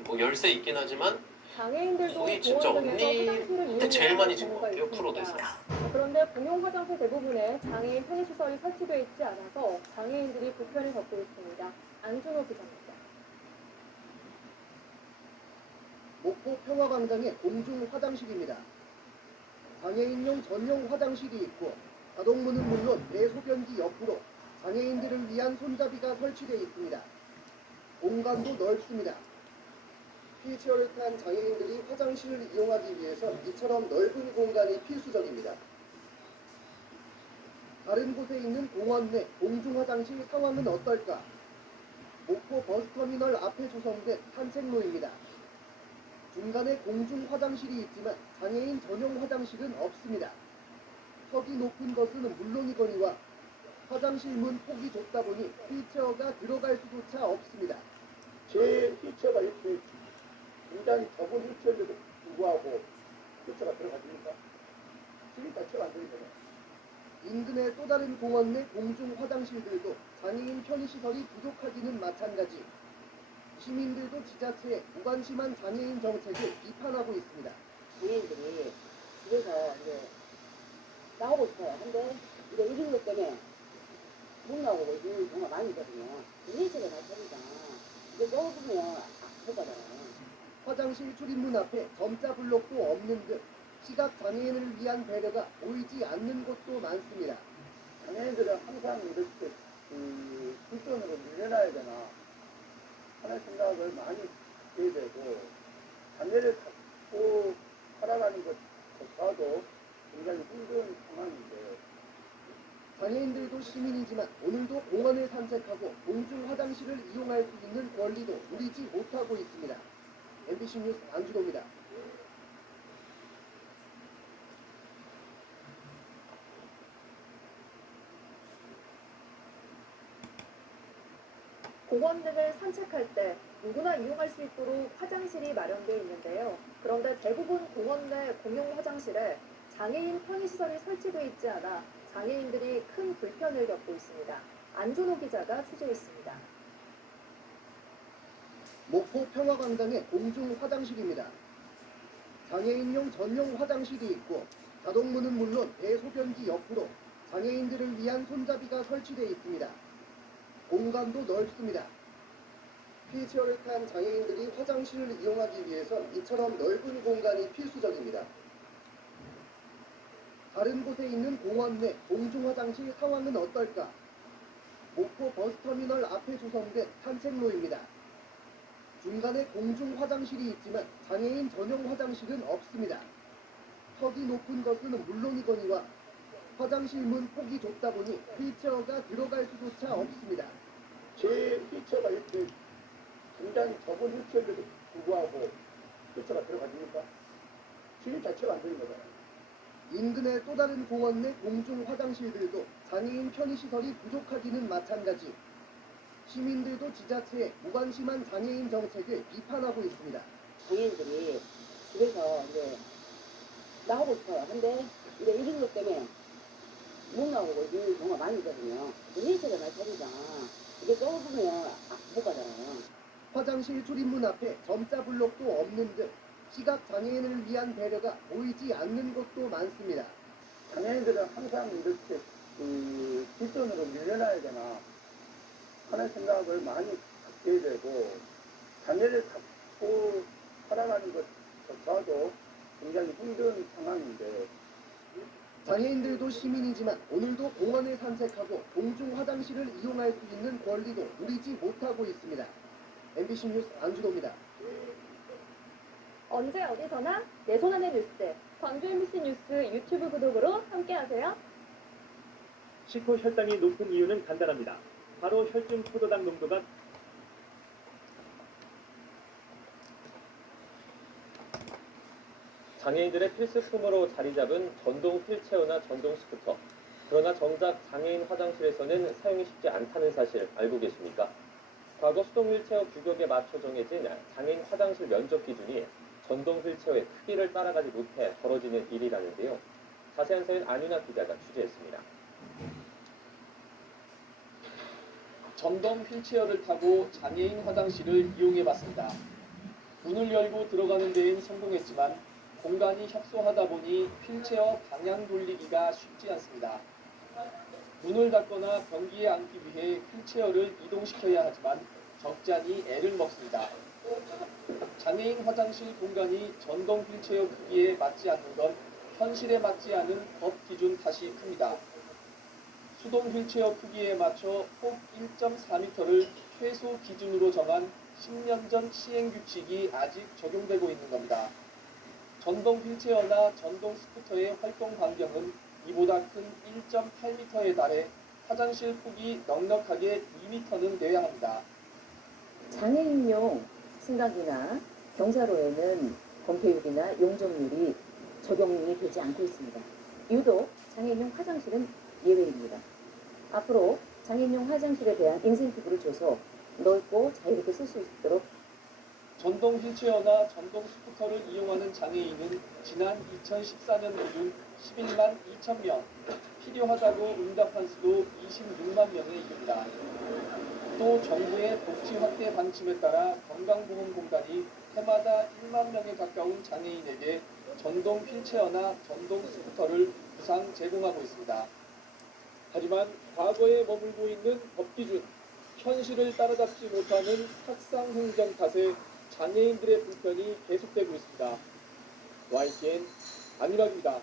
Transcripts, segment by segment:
뭐 열세 있긴 하지만 장애인들도 거의 진짜 공원 등에서 언니 화장실을 때 제일 많이 진 것 경우가 같아요. 있습니다. 프로도에서. 그런데 공용 화장실 대부분에 장애인 편의시설이 설치되어 있지 않아서 장애인들이 불편을 겪고 있습니다. 안준호 기자입니다. 목포 평화광장의 공중 화장실입니다. 장애인용 전용 화장실이 있고 자동문은 물론 대소변기 옆으로 장애인들을 위한 손잡이가 설치되어 있습니다. 공간도 넓습니다. 휠체어를 탄 장애인들이 화장실을 이용하기 위해서 이처럼 넓은 공간이 필수적입니다. 다른 곳에 있는 공원 내 공중 화장실 상황은 어떨까? 목포 버스터미널 앞에 조성된 산책로입니다. 중간에 공중 화장실이 있지만 장애인 전용 화장실은 없습니다. 턱이 높은 것은 물론이거니와 화장실 문 폭이 좁다 보니 휠체어가 들어갈 수조차 없습니다. 제 휠체어가 이렇게 굉장히 좁은 휠체어인데도 불구하고 휠체어가 들어가십니까? 휠 자체가 안 되잖아요. 인근의 또 다른 공원 내 공중 화장실들도 장애인 편의시설이 부족하기는 마찬가지. 시민들도 지자체의 무관심한 장애인 정책을 비판하고 있습니다. 장애인들이 집에서 이제 나오고 싶어요. 근데 이제 이런 것 때문에 못 나오고 있는 경우가 많이 있거든요. 일체가 나서니까 이제 좁으면 못가잖아요. 화장실 출입문 앞에 점자 블록도 없는 등 시각 장애인을 위한 배려가 보이지 않는 곳도 많습니다. 장애인들은 항상 이렇게 뒷전으로 밀려나야 되나 하는 생각을 많이 하게 되고 장애를 갖고 살아가는 것조차도 굉장히 힘든 상황인데 장애인들도 시민이지만 오늘도 공원을 산책하고 공중 화장실을 이용할 수 있는 권리도 누리지 못하고 있습니다. MBC 뉴스 안준호입니다. 공원 등을 산책할 때 누구나 이용할 수 있도록 화장실이 마련되어 있는데요. 그런데 대부분 공원 내 공용 화장실에 장애인 편의시설이 설치되어 있지 않아 장애인들이 큰 불편을 겪고 있습니다. 안준호 기자가 취재했습니다. 목포 평화광장의 공중 화장실입니다. 장애인용 전용 화장실이 있고 자동문은 물론 대소변기 옆으로 장애인들을 위한 손잡이가 설치되어 있습니다. 공간도 넓습니다. 휠체어를 탄 장애인들이 화장실을 이용하기 위해서 이처럼 넓은 공간이 필수적입니다. 다른 곳에 있는 공원 내 공중 화장실 상황은 어떨까? 목포 버스터미널 앞에 조성된 산책로입니다. 중간에 공중 화장실이 있지만 장애인 전용 화장실은 없습니다. 턱이 높은 것은 물론이거니와 화장실 문 폭이 좁다 보니 휠체어가 들어갈 수조차 없습니다. 제 휠체어가 이렇게 굉장히 좁은 휠체어인데도 불구하고 휠체어가 들어가십니까? 휠 자체가 안 되는 거잖아요. 인근의 또 다른 공원 내 공중 화장실들도 장애인 편의시설이 부족하기는 마찬가지. 시민들도 지자체의 무관심한 장애인 정책을 비판하고 있습니다. 장애인들이 집에서 이제 나오고 싶어요. 근데 이제 이런 것 때문에 못 나오고 있는 경우가 많이 있거든요. 일체가 나서니까 이제 좁으면 못가잖아요. 화장실 출입문 앞에 점자 블록도 없는 등 시각 장애인을 위한 배려가 보이지 않는 곳도 많습니다. 장애인들은 항상 이렇게 뒷전으로 밀려나야 되나 하는 생각을 많이 갖게 되고 장애를 갖고 살아가는 것조차도 굉장히 힘든 상황인데 장애인들도 시민이지만 오늘도 공원을 산책하고 공중 화장실을 이용할 수 있는 권리도 누리지 못하고 있습니다. MBC 뉴스 안준호입니다. 언제 어디서나 내 손 안의 뉴스, 광주 MBC 뉴스 유튜브 구독으로 함께하세요. 식후 혈당이 높은 이유는 간단합니다. 바로 혈중 포도당 농도가 장애인들의 필수품으로 자리 잡은 전동 휠체어나 전동 스쿠터. 그러나 정작 장애인 화장실에서는 사용이 쉽지 않다는 사실 알고 계십니까? 과거 수동 휠체어 규격에 맞춰 정해진 장애인 화장실 면적 기준이 전동 휠체어의 크기를 따라가지 못해 벌어지는 일이라는데요. 자세한 사연 안윤아 기자가 취재했습니다. 전동 휠체어를 타고 장애인 화장실을 이용해봤습니다. 문을 열고 들어가는 데엔 성공했지만 공간이 협소하다 보니 휠체어 방향 돌리기가 쉽지 않습니다. 문을 닫거나 변기에 앉기 위해 휠체어를 이동시켜야 하지만 적잖이 애를 먹습니다. 장애인 화장실 공간이 전동 휠체어 크기에 맞지 않는 건 현실에 맞지 않은 법 기준 탓이 큽니다. 수동 휠체어 크기에 맞춰 폭 1.4m를 최소 기준으로 정한 10년 전 시행 규칙이 아직 적용되고 있는 겁니다. 전동 휠체어나 전동 스쿠터의 활동 반경은 이보다 큰 1.8m에 달해 화장실 폭이 넉넉하게 2m는 돼야 합니다. 장애인용 승강기나 경사로에는 건폐율이나 용적률이 적용이 되지 않고 있습니다. 유독 장애인용 화장실은 예외입니다. 앞으로 장애인용 화장실에 대한 인센티브를 줘서 넓고 자유롭게 쓸 수 있도록 전동 휠체어나 전동 스쿠터를 이용하는 장애인은 지난 2014년 기준 11만 2천 명, 필요하다고 응답한 수도 26만 명에 이릅니다. 또 정부의 복지 확대 방침에 따라 건강보험공단이 해마다 1만 명에 가까운 장애인에게 전동 휠체어나 전동 스쿠터를 무상 제공하고 있습니다. 하지만 과거에 머물고 있는 법기준, 현실을 따라잡지 못하는 탁상 행정 탓에 장애인들의 불편이 계속되고 있습니다. YTN 안윤학입니다.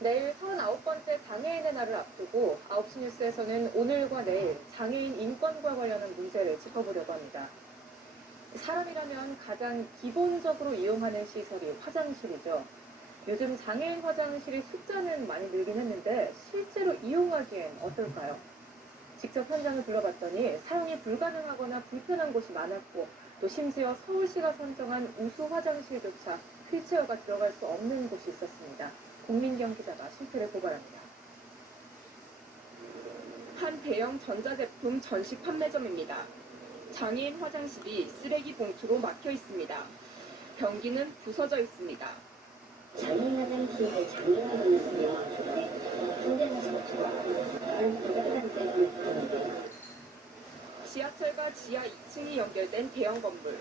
내일 49번째 장애인의 날을 앞두고 9시 뉴스에서는 오늘과 내일 장애인 인권과 관련한 문제를 짚어보려고 합니다. 사람이라면 가장 기본적으로 이용하는 시설이 화장실이죠. 요즘 장애인 화장실의 숫자는 많이 늘긴 했는데 실제로 이용하기엔 어떨까요? 직접 현장을 둘러봤더니 사용이 불가능하거나 불편한 곳이 많았고 또 심지어 서울시가 선정한 우수 화장실조차 휠체어가 들어갈 수 없는 곳이 있었습니다. 국민경 기자가 실태를 고발합니다. 한 대형 전자제품 전시 판매점입니다. 장애인 화장실이 쓰레기 봉투로 막혀 있습니다. 변기는 부서져 있습니다. 장애인 화장실을 장애인분을 이용하시고 충전하시고 지하철과 지하 2층이 연결된 대형 건물.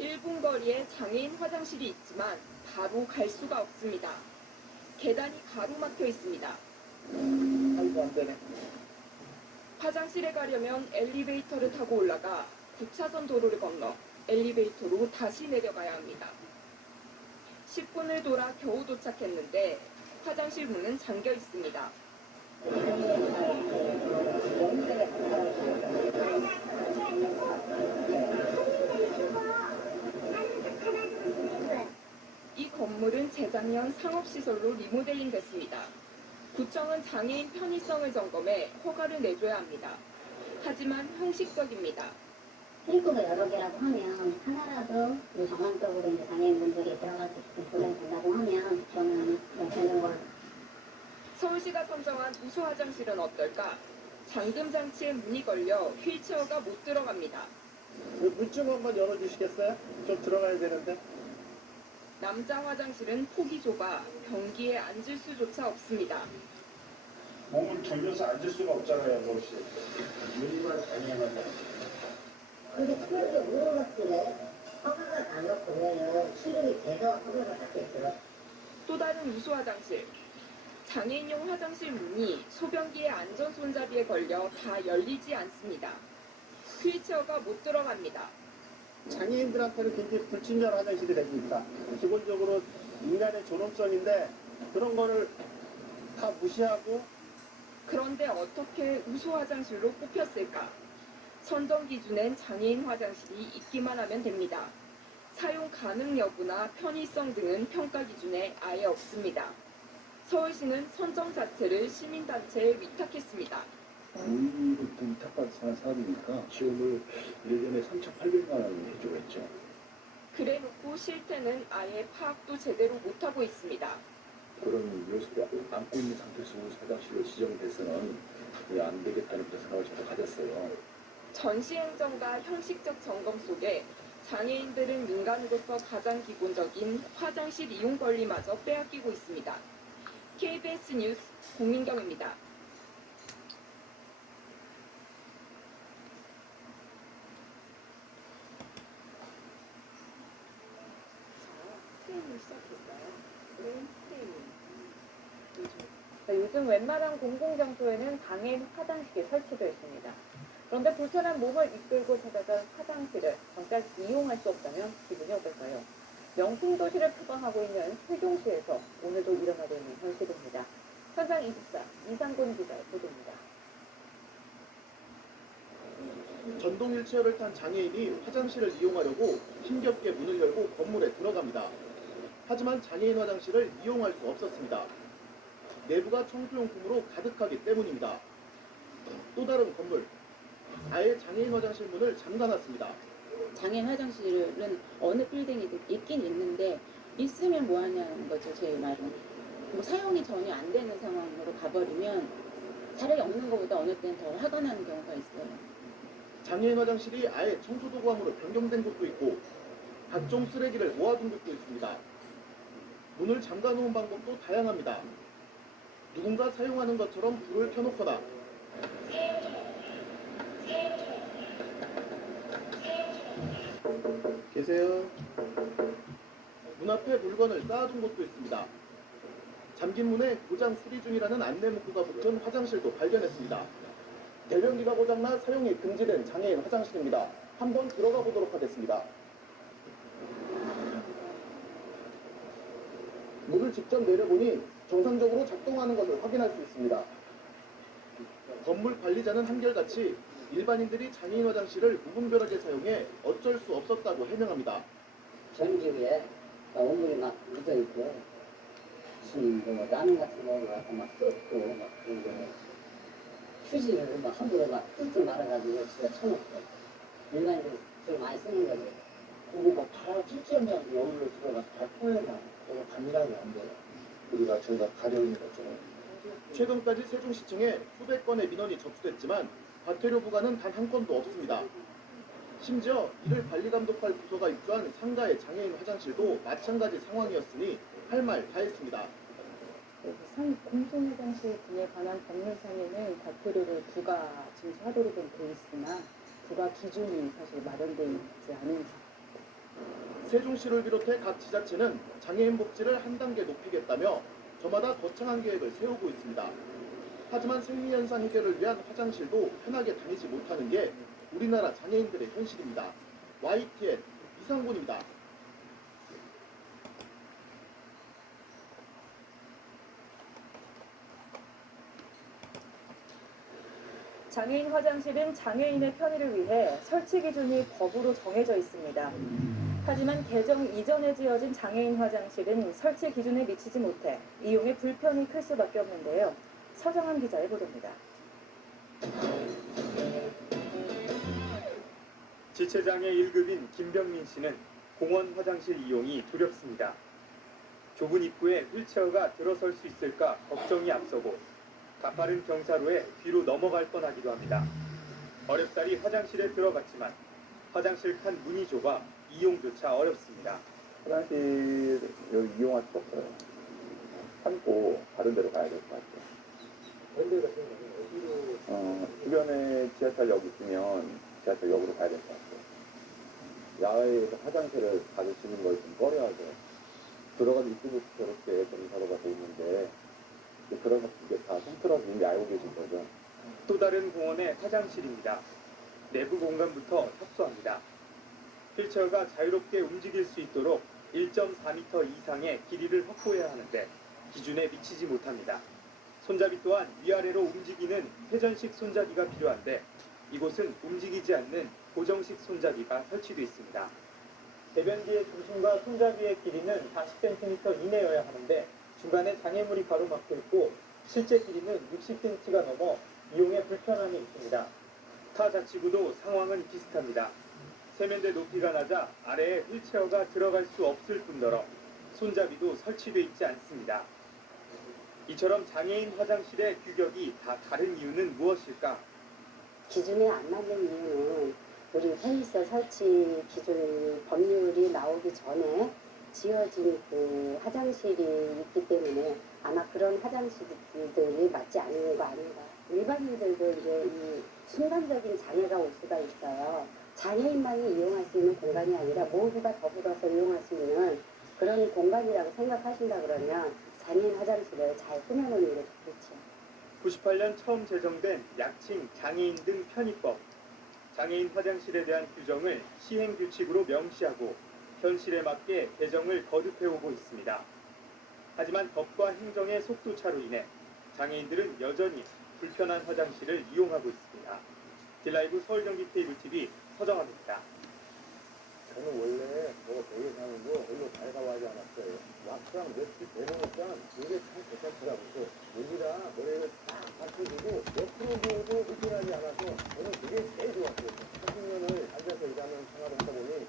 1분 거리에 장애인 화장실이 있지만 바로 갈 수가 없습니다. 계단이 가로막혀 있습니다. 아이고 안 되네. 화장실에 가려면 엘리베이터를 타고 올라가 9차선 도로를 건너 엘리베이터로 다시 내려가야 합니다. 10분을 돌아 겨우 도착했는데 화장실 문은 잠겨 있습니다. 이 건물은 재작년 상업시설로 리모델링 됐습니다. 구청은 장애인 편의성을 점검해 허가를 내줘야 합니다. 하지만 형식적입니다. 출입구가 여러 개라고 하면 하나라도 정상적으로 이제 장애인분들이 들어갈 수 있게 조정된다고 하면 저는 되는 걸로. 서울시가 선정한 우수 화장실은 어떨까? 잠금 장치에 문이 걸려 휠체어가 못 들어갑니다. 문 좀 한번 열어주시겠어요? 좀 들어가야 되는데. 남자 화장실은 폭이 좁아 변기에 앉을 수조차 없습니다. 몸을 돌려서 앉을 수가 없잖아요, 혹시. 문만 다녀가면. 근데 특별하게 물어봤길래 허가가 나눠 보면은 출입이 돼서 허가가 받겠어요. 또 다른 우수 화장실. 장애인용 화장실 문이 소변기의 안전 손잡이에 걸려 다 열리지 않습니다. 휠체어가 못 들어갑니다. 장애인들한테는 굉장히 불친절 화장실이 되니까 기본적으로 인간의 존엄성인데 그런 거를 다 무시하고. 그런데 어떻게 우수 화장실로 뽑혔을까? 선정 기준엔 장애인 화장실이 있기만 하면 됩니다. 사용 가능 여부나 편의성 등은 평가 기준에 아예 없습니다. 서울시는 선정 자체를 시민단체에 위탁했습니다. 우리부터 위탁받은 사람이니까 지원을 1년에 3,800만 원을 해주고 있죠. 그래놓고 실태는 아예 파악도 제대로 못하고 있습니다. 그런 요소를 안고 있는 상태에서 화장실로 지정돼서는 안 되겠다는 그런 생각을 저도 가졌어요. 전시행정과 형식적 점검 속에 장애인들은 민간으로서 가장 기본적인 화장실 이용 권리마저 빼앗기고 있습니다. KBS 뉴스 공민경입니다. 트레이닝 시작했어요. 트레이닝. 요즘 웬만한 공공장소에는 장애인 화장실이 설치되어 있습니다. 그런데 불편한 몸을 이끌고 찾아간 화장실을 정작 이용할 수 없다면 기분이 어떨까요? 명품 도시를 표방하고 있는 세종시에서 오늘도 일어나고 있는 현실입니다. 현장 24 이상곤 기자의 보도입니다. 전동 휠체어를 탄 장애인이 화장실을 이용하려고 힘겹게 문을 열고 건물에 들어갑니다. 하지만 장애인 화장실을 이용할 수 없었습니다. 내부가 청소용품으로 가득하기 때문입니다. 또 다른 건물, 아예 장애인 화장실 문을 잠가놨습니다. 장애인 화장실은 어느 빌딩이든 있긴 있는데 있으면 뭐 하냐는 거죠, 제 말은. 뭐 사용이 전혀 안 되는 상황으로 가버리면 차라리 없는 것보다 어느 때는 더 화가 나는 경우가 있어요. 장애인 화장실이 아예 청소도구함으로 변경된 곳도 있고 각종 쓰레기를 모아둔 곳도 있습니다. 문을 잠가놓은 방법도 다양합니다. 누군가 사용하는 것처럼 불을 켜놓거나 계세요. 문 앞에 물건을 쌓아둔 곳도 있습니다. 잠긴 문에 고장 수리 중이라는 안내 문구가 붙은 화장실도 발견했습니다. 대변기가 고장나 사용이 금지된 장애인 화장실입니다. 한번 들어가 보도록 하겠습니다. 문을 직접 내려보니 정상적으로 작동하는 것을 확인할 수 있습니다. 건물 관리자는 한결같이 일반인들이 장애인 화장실을 무분별하게 사용해 어쩔 수 없었다고 해명합니다. 전기 위에 온물이 막 묻어있고 무슨 뭐 라면 같은 거 갖고 막 쏟고 막 그런 거 휴지를 막 함부로 막 뜯지 말아가지고 진짜 쳐놓고 일반인들 술 많이 쓰는 거지. 그리고 막 바로 찔찔하면 여기로 들어가서 다 토해놔. 그거 감당이 안 돼요. 우리가 저희가 가려운 거죠. 최근까지 세종시청에 수백 건의 민원이 접수됐지만 과태료 부과는 단 한 건도 없습니다. 심지어 이를 관리 감독할 부서가 입주한 상가의 장애인 화장실도 마찬가지 상황이었으니 할 말 다 했습니다. 공공화장실 등에 관한 법률상에는 과태료를 부과 징수하도록은 돼 있으나 부과 기준이 사실 마련되어 있지 않은 세종시를 비롯해 각 지자체는 장애인 복지를 한 단계 높이겠다며 저마다 거창한 계획을 세우고 있습니다. 하지만 생리현상 해결을 위한 화장실도 편하게 다니지 못하는 게 우리나라 장애인들의 현실입니다. YTN 이상곤입니다. 장애인 화장실은 장애인의 편의를 위해 설치 기준이 법으로 정해져 있습니다. 하지만 개정 이전에 지어진 장애인 화장실은 설치 기준에 미치지 못해 이용에 불편이 클 수밖에 없는데요. 서정한 기자의 보도입니다. 지체장애 1급인 김병민 씨는 공원 화장실 이용이 두렵습니다. 좁은 입구에 휠체어가 들어설 수 있을까 걱정이 앞서고 가파른 경사로에 뒤로 넘어갈 뻔하기도 합니다. 어렵다리 화장실에 들어갔지만 화장실 칸 문이 좁아 이용조차 어렵습니다. 화장실 여기 이용할 수 없어요. 참고 다른 데로 가야 될 것 같아요. 주변에 지하철역 있으면 지하철역으로 가야 될 것 같아요. 야외에서 화장실을 가지시는 걸 좀 꺼려하죠. 들어가서 입구부터 저렇게 경사로가 돼 있는데 들어가서 이게 다 통틀어서 이미 알고 계신 거죠. 또 다른 공원의 화장실입니다. 내부 공간부터 협소합니다. 휠체어가 자유롭게 움직일 수 있도록 1.4m 이상의 길이를 확보해야 하는데 기준에 미치지 못합니다. 손잡이 또한 위아래로 움직이는 회전식 손잡이가 필요한데 이곳은 움직이지 않는 고정식 손잡이가 설치되어 있습니다. 대변기의 중심과 손잡이의 길이는 40cm 이내여야 하는데 중간에 장애물이 가로막혀 있고 실제 길이는 60cm가 넘어 이용에 불편함이 있습니다. 타 자치구도 상황은 비슷합니다. 세면대 높이가 낮아 아래에 휠체어가 들어갈 수 없을 뿐더러 손잡이도 설치되어 있지 않습니다. 이처럼 장애인 화장실의 규격이 다 다른 이유는 무엇일까? 기준에 안 맞는 이유는 우리 편의시설 설치 기준 법률이 나오기 전에 지어진 그 화장실이 있기 때문에 아마 그런 화장실들이 맞지 않는 거 아닌가. 일반인들도 이제 이 순간적인 장애가 올 수가 있어요. 장애인만이 이용할 수 있는 공간이 아니라 모두가 더불어서 이용할 수 있는 그런 공간이라고 생각하신다 그러면 장애인 화장실을 잘 꾸며놓는 게 좋겠죠. 98년 처음 제정된 약칭 장애인 등 편의법. 장애인 화장실에 대한 규정을 시행규칙으로 명시하고 현실에 맞게 개정을 거듭해오고 있습니다. 하지만 법과 행정의 속도차로 인해 장애인들은 여전히 불편한 화장실을 이용하고 있습니다. 딜라이브 서울경기 케이블TV 서정환입니다. 저는 원래 저거 대회 사는 거 별로 밝아하지 않았어요. 막상 며칠 되니까 이게 참 괜찮더라고요. 여기다 머리를 딱 받쳐주고 옆으로 보고 불편하지 않아서 저는 그게 제일 좋았어요. 40년을 앉아서 일하는 생활을 하다 보니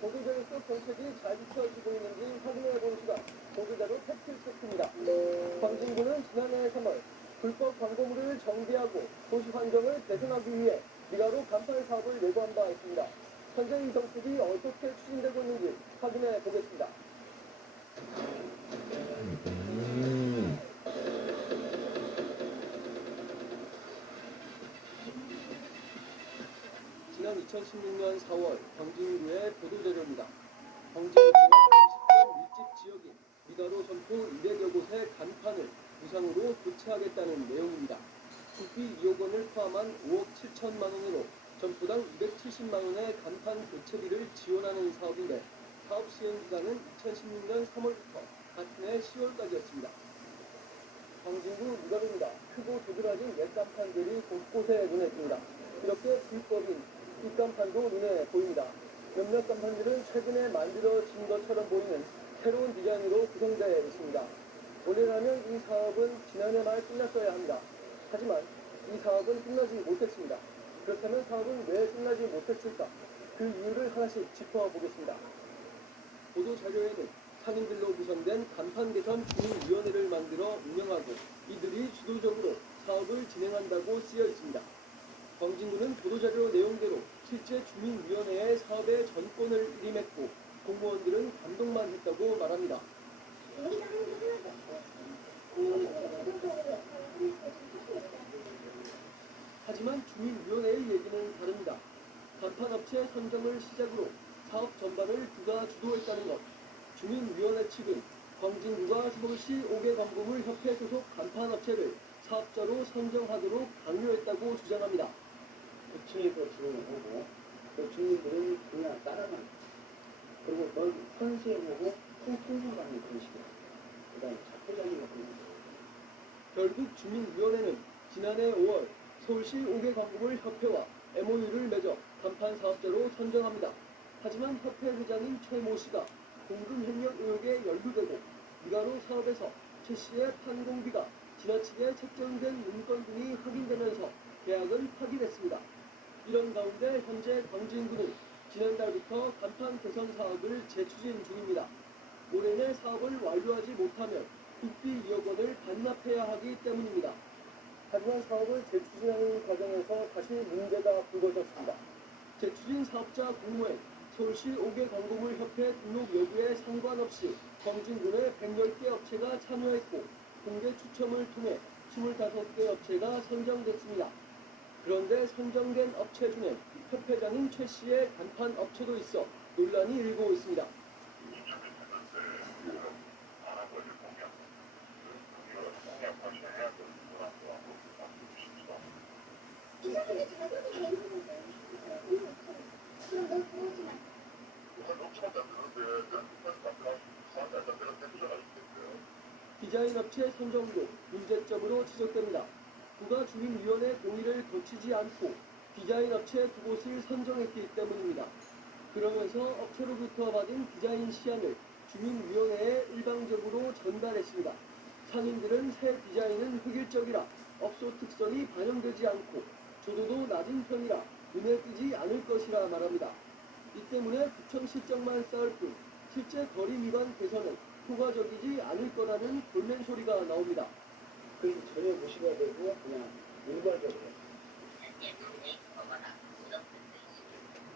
보도자료 속 정책이 잘 지켜지고 있는지 확인해본 시간 보도자료 팩트체크입니다. 광진구는 지난해 3월 불법 광고물을 정비하고 도시 환경을 개선하기 위해 미가로 간판 사업을 예고한 바 있습니다. 현재 이 정책이 어떻게 추진되고 있는지 확인해 보겠습니다. 지난 2016년 4월 광진구의 보도자료입니다. 광진구청은 음식점 밀집 지역인 미가로 점포 200여 곳의 간판을 무상으로 교체하겠다는 내용입니다. 국비 2억 원을 포함한 5억 7천만 원으로 점포당 270만 원의 간판 교체비를 지원하는 사업인데 사업 시행 기간은 2016년 3월부터 같은 해 10월까지였습니다. 광진구 미가로입니다. 크고 도드라진 옛 간판들이 곳곳에 눈에 띕니다. 이렇게 불법인 뒷간판도 눈에 보입니다. 몇몇 간판들은 최근에 만들어진 것처럼 보이는 새로운 디자인으로 구성되어 있습니다. 원래라면 이 사업은 지난해 말 끝났어야 합니다. 하지만 이 사업은 끝나지 못했습니다. 그렇다면 사업은 왜 끝나지 못했을까? 그 이유를 하나씩 짚어보겠습니다. 보도자료에는 상인들로 구성된 간판 개선 주민위원회를 만들어 운영하고 이들이 주도적으로 사업을 진행한다고 쓰여 있습니다. 광진구는 보도자료 내용대로 실제 주민위원회의 사업의 전권을 일임했고 공무원들은 감독만 했다고 말합니다. 하지만 주민위원회의 얘기는 다릅니다. 간판업체 선정을 시작으로 사업 전반을 그가 주도했다는 것. 주민위원회 측은 광진구가 서울시 5개 광고물 협회 소속 간판업체를 사업자로 선정하도록 강요했다고 주장합니다. 구청에서 지원하고 또 주민들은 그냥 따라가는 그리고 넌 선수해보고 통통하는 그런 식이야. 그 다음에 자포자기가 그런 거야. 결국 주민위원회는 지난해 5월 서울시 5개 광고물 협회와 MOU를 맺어 간판 사업자로 선정합니다. 하지만 협회 회장인 최모 씨가 공금횡령 의혹에 연루되고 미가로 사업에서 최 씨의 판공비가 지나치게 책정된 문건 등이 확인되면서 계약은 파기됐습니다. 이런 가운데 현재 광진구는 지난달부터 간판 개선 사업을 재추진 중입니다. 올해 내 사업을 완료하지 못하면 국비 2억 원을 반납해야 하기 때문입니다. 하지만 사업을 재추진하는 과정에서 다시 문제가 불거졌습니다. 재추진 사업자 공모에 서울시 5개 광고물 협회 등록 여부에 상관없이 광진군의 110개 업체가 참여했고 공개 추첨을 통해 25개 업체가 선정됐습니다. 그런데 선정된 업체 중에 협회장인 최 씨의 간판 업체도 있어 논란이 일고 있습니다. 디자인 업체 선정도 문제점으로 지적됩니다. 구가 주민위원회 동의를 거치지 않고 디자인 업체 2곳을 선정했기 때문입니다. 그러면서 업체로부터 받은 디자인 시안을 주민위원회에 일방적으로 전달했습니다. 상인들은 새 디자인은 획일적이라 업소 특성이 반영되지 않고 조도도 낮은 편이라 눈에 띄지 않을 것이라 말합니다. 이 때문에 구청 실적만 쌓을 뿐 실제 거리 미관 개선은 효과적이지 않을 거라는 돌멘 소리가 나옵니다. 그래서 전혀 무시가 되고 그냥 일괄적으로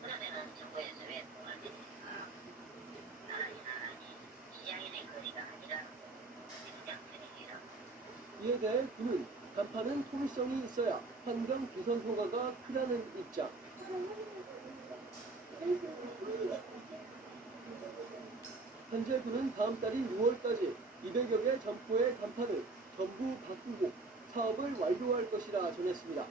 그러면은 정부에서 왜 돈을 내니까 나라니 시장인의 거리가 아니라는 거 이에 대해 그는 간판은 통일성이 있어야 환경 개선 효과가 크다는 입장. 현재 그는 다음 달인 6월까지 200여 개 점포의 간판을 전부 바꾸고 사업을 완료할 것이라 전했습니다.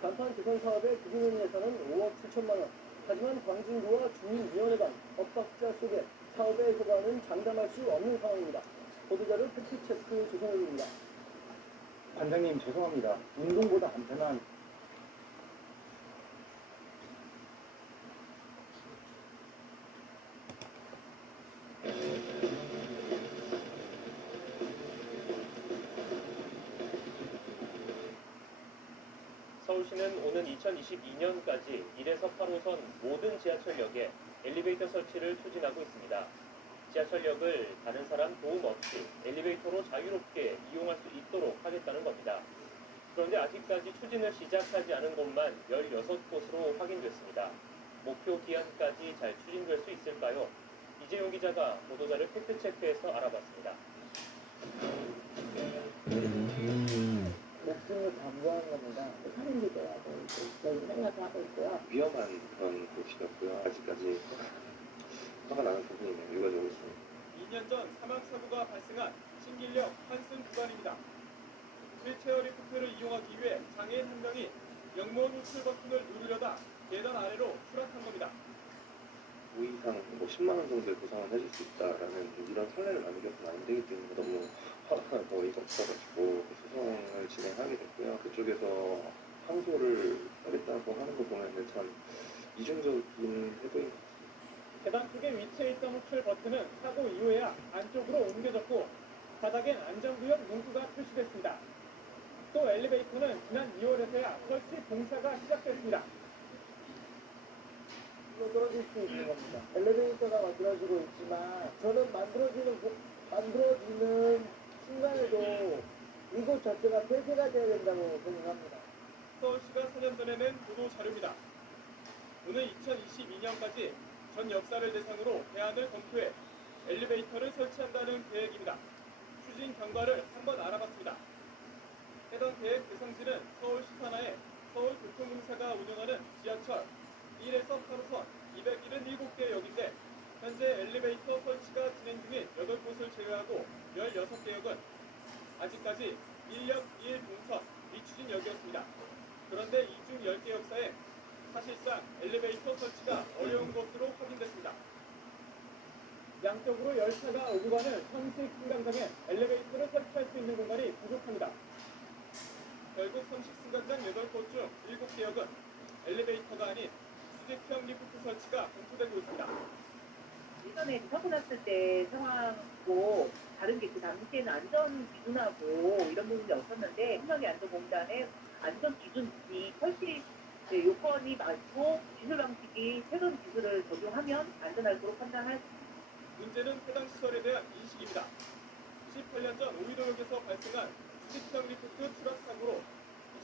간판 개선 사업의 기준은 예산은 5억 7천만 원. 하지만 광진구와 주민위원회 간 엇박자 속에 사업의 효과는 장담할 수 없는 상황입니다. 보도자료 팩트체크 조성훈입니다. 관장님 죄송합니다. 운동보다 안전한 서울시는 오는 2022년까지 1에서 8호선 모든 지하철역에 엘리베이터 설치를 추진하고 있습니다. 지하철역을 다른 사람 도움 없이 엘리베이터로 자유롭게 이용할 수 있도록 하겠다는 겁니다. 그런데 아직까지 추진을 시작하지 않은 곳만 16곳으로 확인됐습니다. 목표 기한까지 잘 추진될 수 있을까요? 이재용 기자가 보도자료 팩트체크에서 알아봤습니다. 목숨을 담보하는 겁니다. 사람들이 돼야죠. 저희 생각하고 있고요. 위험한 그런 곳이었고요. 아직까지 화가 나는 부분이네요. 일괄적으로. 2년 전 사망사고가 발생한 신길역 환승 구간입니다. 휠체어 리프트를 이용하기 위해 장애인 한 명이 역문 호출 버튼을 누르려다 계단 아래로 추락한 겁니다. 5 이상 10만 원 정도의 보상을 해줄 수 있다라는 이런 선례를 남겨서는 안 되기 때문에 너무 화가 어이가 없어가지고 소송을 진행하게 됐고요. 그쪽에서 항소를 하겠다고 하는 거 보면 참 이중적인 태도인 것 같습니다. 계단 쪽에 위치해 있던 호출 버튼은 사고 이후에야 안쪽으로 옮겨졌고 바닥엔 안전구역 문구가 표시됐습니다. 또 엘리베이터는 지난 2월에서야 설치 공사가 시작됐습니다. 떨어질 수 있는 겁니다. 엘리베이터가 만들어지고 있지만 저는 만들어지는 순간에도 이곳 자체가 폐쇄가 돼야 된다고 생각합니다. 서울시가 4년 전에 낸 보도 자료입니다. 오늘 2022년까지 전 역사를 대상으로 대안을 검토해 엘리베이터를 설치한다는 계획입니다. 추진 경과를 한번 알아봤습니다. 해당 계획 대상지는 서울시 산하의 서울교통공사가 운영하는 지하철 1에서 8호선 277개 역인데 현재 엘리베이터 설치가 진행 중인 8곳을 제외하고 16개 역은 아직까지 1역 1동선 미추진 역이었습니다. 그런데 이 중 10개 역사에 사실상 엘리베이터 설치가 어려운 것으로 확인됐습니다. 양쪽으로 열차가 오고 가는 성식 승강장에 엘리베이터를 설치할 수 있는 공간이 부족합니다. 결국 성식 승강장 8곳 중 7개 역은 엘리베이터가 아닌 수직형 리프트 설치가 검토되고 있습니다. 예전에 사고 났을 때 상황하고 다른 게 그 당시에는 안전 기준하고 이런 부분이 없었는데 한국안전공단의 안전 기준이 설치 요건이 맞고 기술 방식이 최근 기술을 적용하면 안전하도록 판단할 수 있습니다. 문제는 해당 시설에 대한 인식입니다. 18년 전 오이도역에서 발생한 수직형 리프트 추락 사고로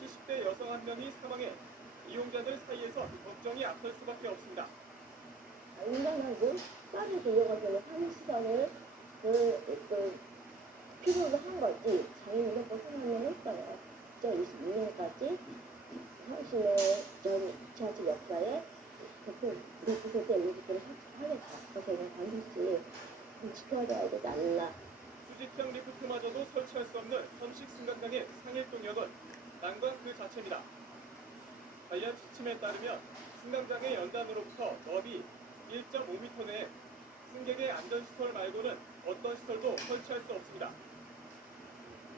70대 여성 한 명이 사망해 이용자들 사이에서 걱정이 앞설 수밖에 없습니다. 인간하고 빨리 돌려가지고 사무시설을 필요로 한 거지 장애인을 벗어나면 했어요. 2022년까지 서울시내 전 지하철 역사에 리프트 엘리베이터를 설치하겠다. 그래서 이건 반드시 지켜야 되지 않나. 수직형 리프트마저도 설치할 수 없는 선식 승강장의 상일동역은 난관 그 자체입니다. 관련 지침에 따르면 승강장의 연단으로부터 너비 1.5m 내에 승객의 안전시설 말고는 어떤 시설도 설치할 수 없습니다.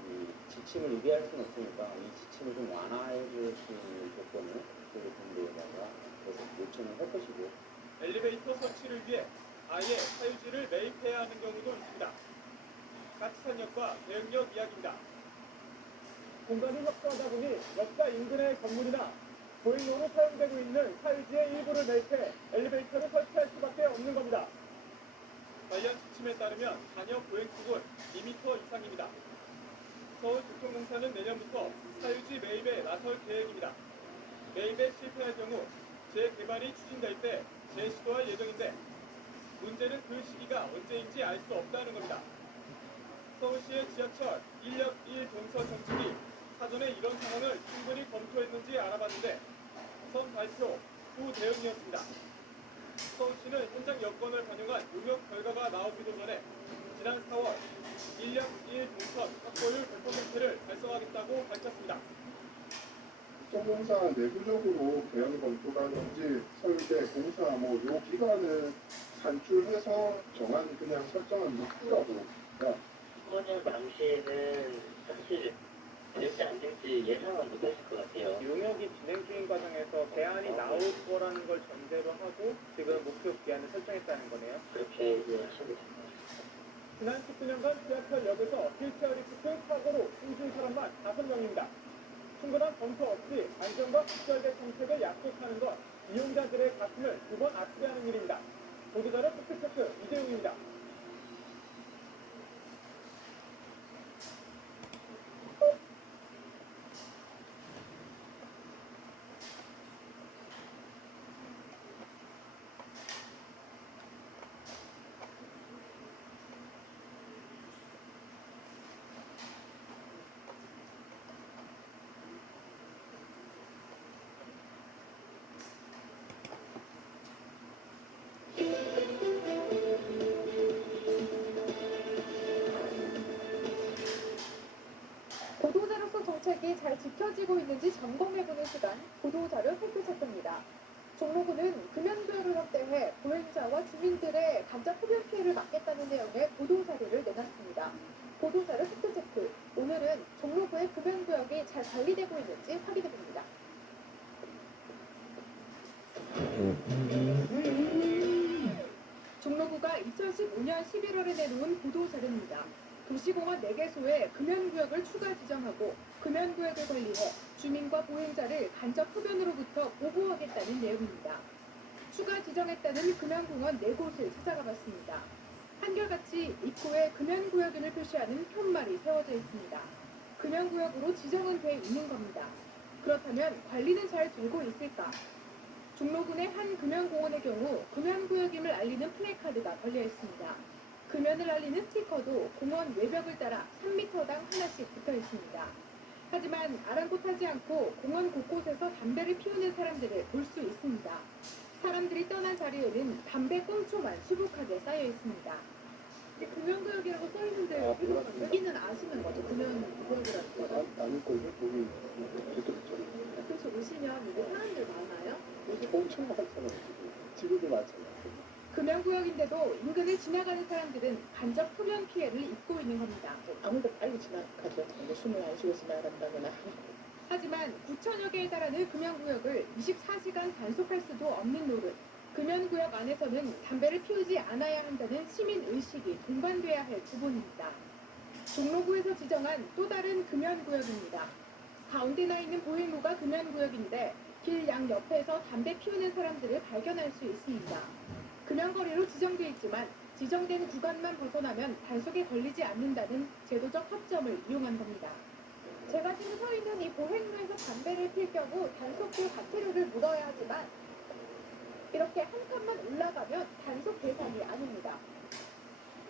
이 지침을 위배할 수는 없으니까 이 지침을 좀 완화해 줄 수 있는 조건을 정부에다가 계속 요청을 할 것이고 엘리베이터 설치를 위해 아예 사유지를 매입해야 하는 경우도 있습니다. 까치산역과 대흥역 이야기입니다. 공간이 협소하다 보니 역사 인근의 건물이나 보행로로 사용되고 있는 사유지의 일부를 매입해 엘리베이터를 설치할 수밖에 없는 겁니다. 관련 지침에 따르면 단역 보행폭은 2m 이상입니다. 서울교통공사는 내년부터 사유지 매입에 나설 계획입니다. 매입에 실패할 경우 재개발이 추진될 때 재시도할 예정인데 문제는 그 시기가 언제인지 알 수 없다는 겁니다. 서울시의 지하철 1역 1 동선 정책이 사전에 이런 상황을 충분히 검토했는지 알아봤는데 선 발표 후 대응이었습니다. 서울시는 현장 여건을 반영한 용역 결과가 나오기도 전에 지난 4월 1역 1 동선 확보율 100%를 달성하겠다고 밝혔습니다. 국정공사 내부적으로 대응 검토라든지 설계, 공사 요 기간을 산출해서 정한 그냥 설정한 목표라고 봅니다. 이번에 당시에는 사실 될지 안 될지 예상은 못하실 것 같아요. 용역이 진행 중인 과정에서 대안이 나올 거라는 걸 전제로 하고 지금 목표 기한을 설정했다는 거네요. 그렇게 이해하시면 됩니다. 지난 19년간 지하철역에서 휠체어 리프트 사고로 숨진 사람만 5명입니다. 충분한 검토 없이 안전과 국절대 정책을 약속하는 건 이용자들의 가슴을 두 번 아프게 하는 일입니다. 보도자료 팩트체크 이재용입니다. 보도자료성 정책이 잘 지켜지고 있는지 점검해보는 시간, 보도자료 팩트체크입니다. 종로구는 금연구역을 확대해 보행자와 주민들의 간접 흡연 피해를 막겠다는 내용의 보도자료를 내놨습니다. 보도자료 팩트체크, 오늘은 종로구의 금연구역이 잘 관리되고 있는지 확인해봅니다. 종로구가 2015년 11월에 내놓은 보도자료입니다. 도시공원 4개소에 금연구역을 추가 지정하고 금연구역을 관리해 주민과 보행자를 간접 흡연으로부터 보호하겠다는 내용입니다. 추가 지정했다는 금연공원 4곳을 찾아가 봤습니다. 한결같이 입구에 금연구역임을 표시하는 편말이 세워져 있습니다. 금연구역으로 지정은 돼 있는 겁니다. 그렇다면 관리는 잘 되고 있을까? 종로군의 한 금연공원의 경우 금연구역임을 알리는 플래카드가 걸려 있습니다. 금연을 알리는 스티커도 공원 외벽을 따라 3m당 하나씩 붙어 있습니다. 하지만 아랑곳하지 않고 공원 곳곳에서 담배를 피우는 사람들을 볼 수 있습니다. 사람들이 떠난 자리에는 담배 꽁초만 수북하게 쌓여 있습니다. 금연구역이라고 써 있는데 여기는 아시는 거죠? 금연구역이라는 거죠? 아닐걸요? 여기 붙어있잖아요. 그래서 오시면 여기 사람들 많아요? 엄청 많잖아요. 지금도 많잖아요. 금연구역인데도 인근을 지나가는 사람들은 간접 흡연 피해를 입고 있는 겁니다. 아무도 빨리 지나가죠. 숨을 안 쉬고 지나간다거나. 하지만 9천여 개에 달하는 금연구역을 24시간 단속할 수도 없는 노릇. 금연구역 안에서는 담배를 피우지 않아야 한다는 시민의식이 동반돼야 할 부분입니다. 종로구에서 지정한 또 다른 금연구역입니다. 가운데 나 있는 보행로가 금연구역인데 길 양 옆에서 담배 피우는 사람들을 발견할 수 있습니다. 금연거리로 지정돼 있지만 지정된 구간만 벗어나면 단속에 걸리지 않는다는 제도적 허점을 이용한 겁니다. 제가 지금 서 있는 이 보행로에서 담배를 필 경우 단속비 과태료를 물어야 하지만 이렇게 한 칸만 올라가면 단속 대상이 아닙니다.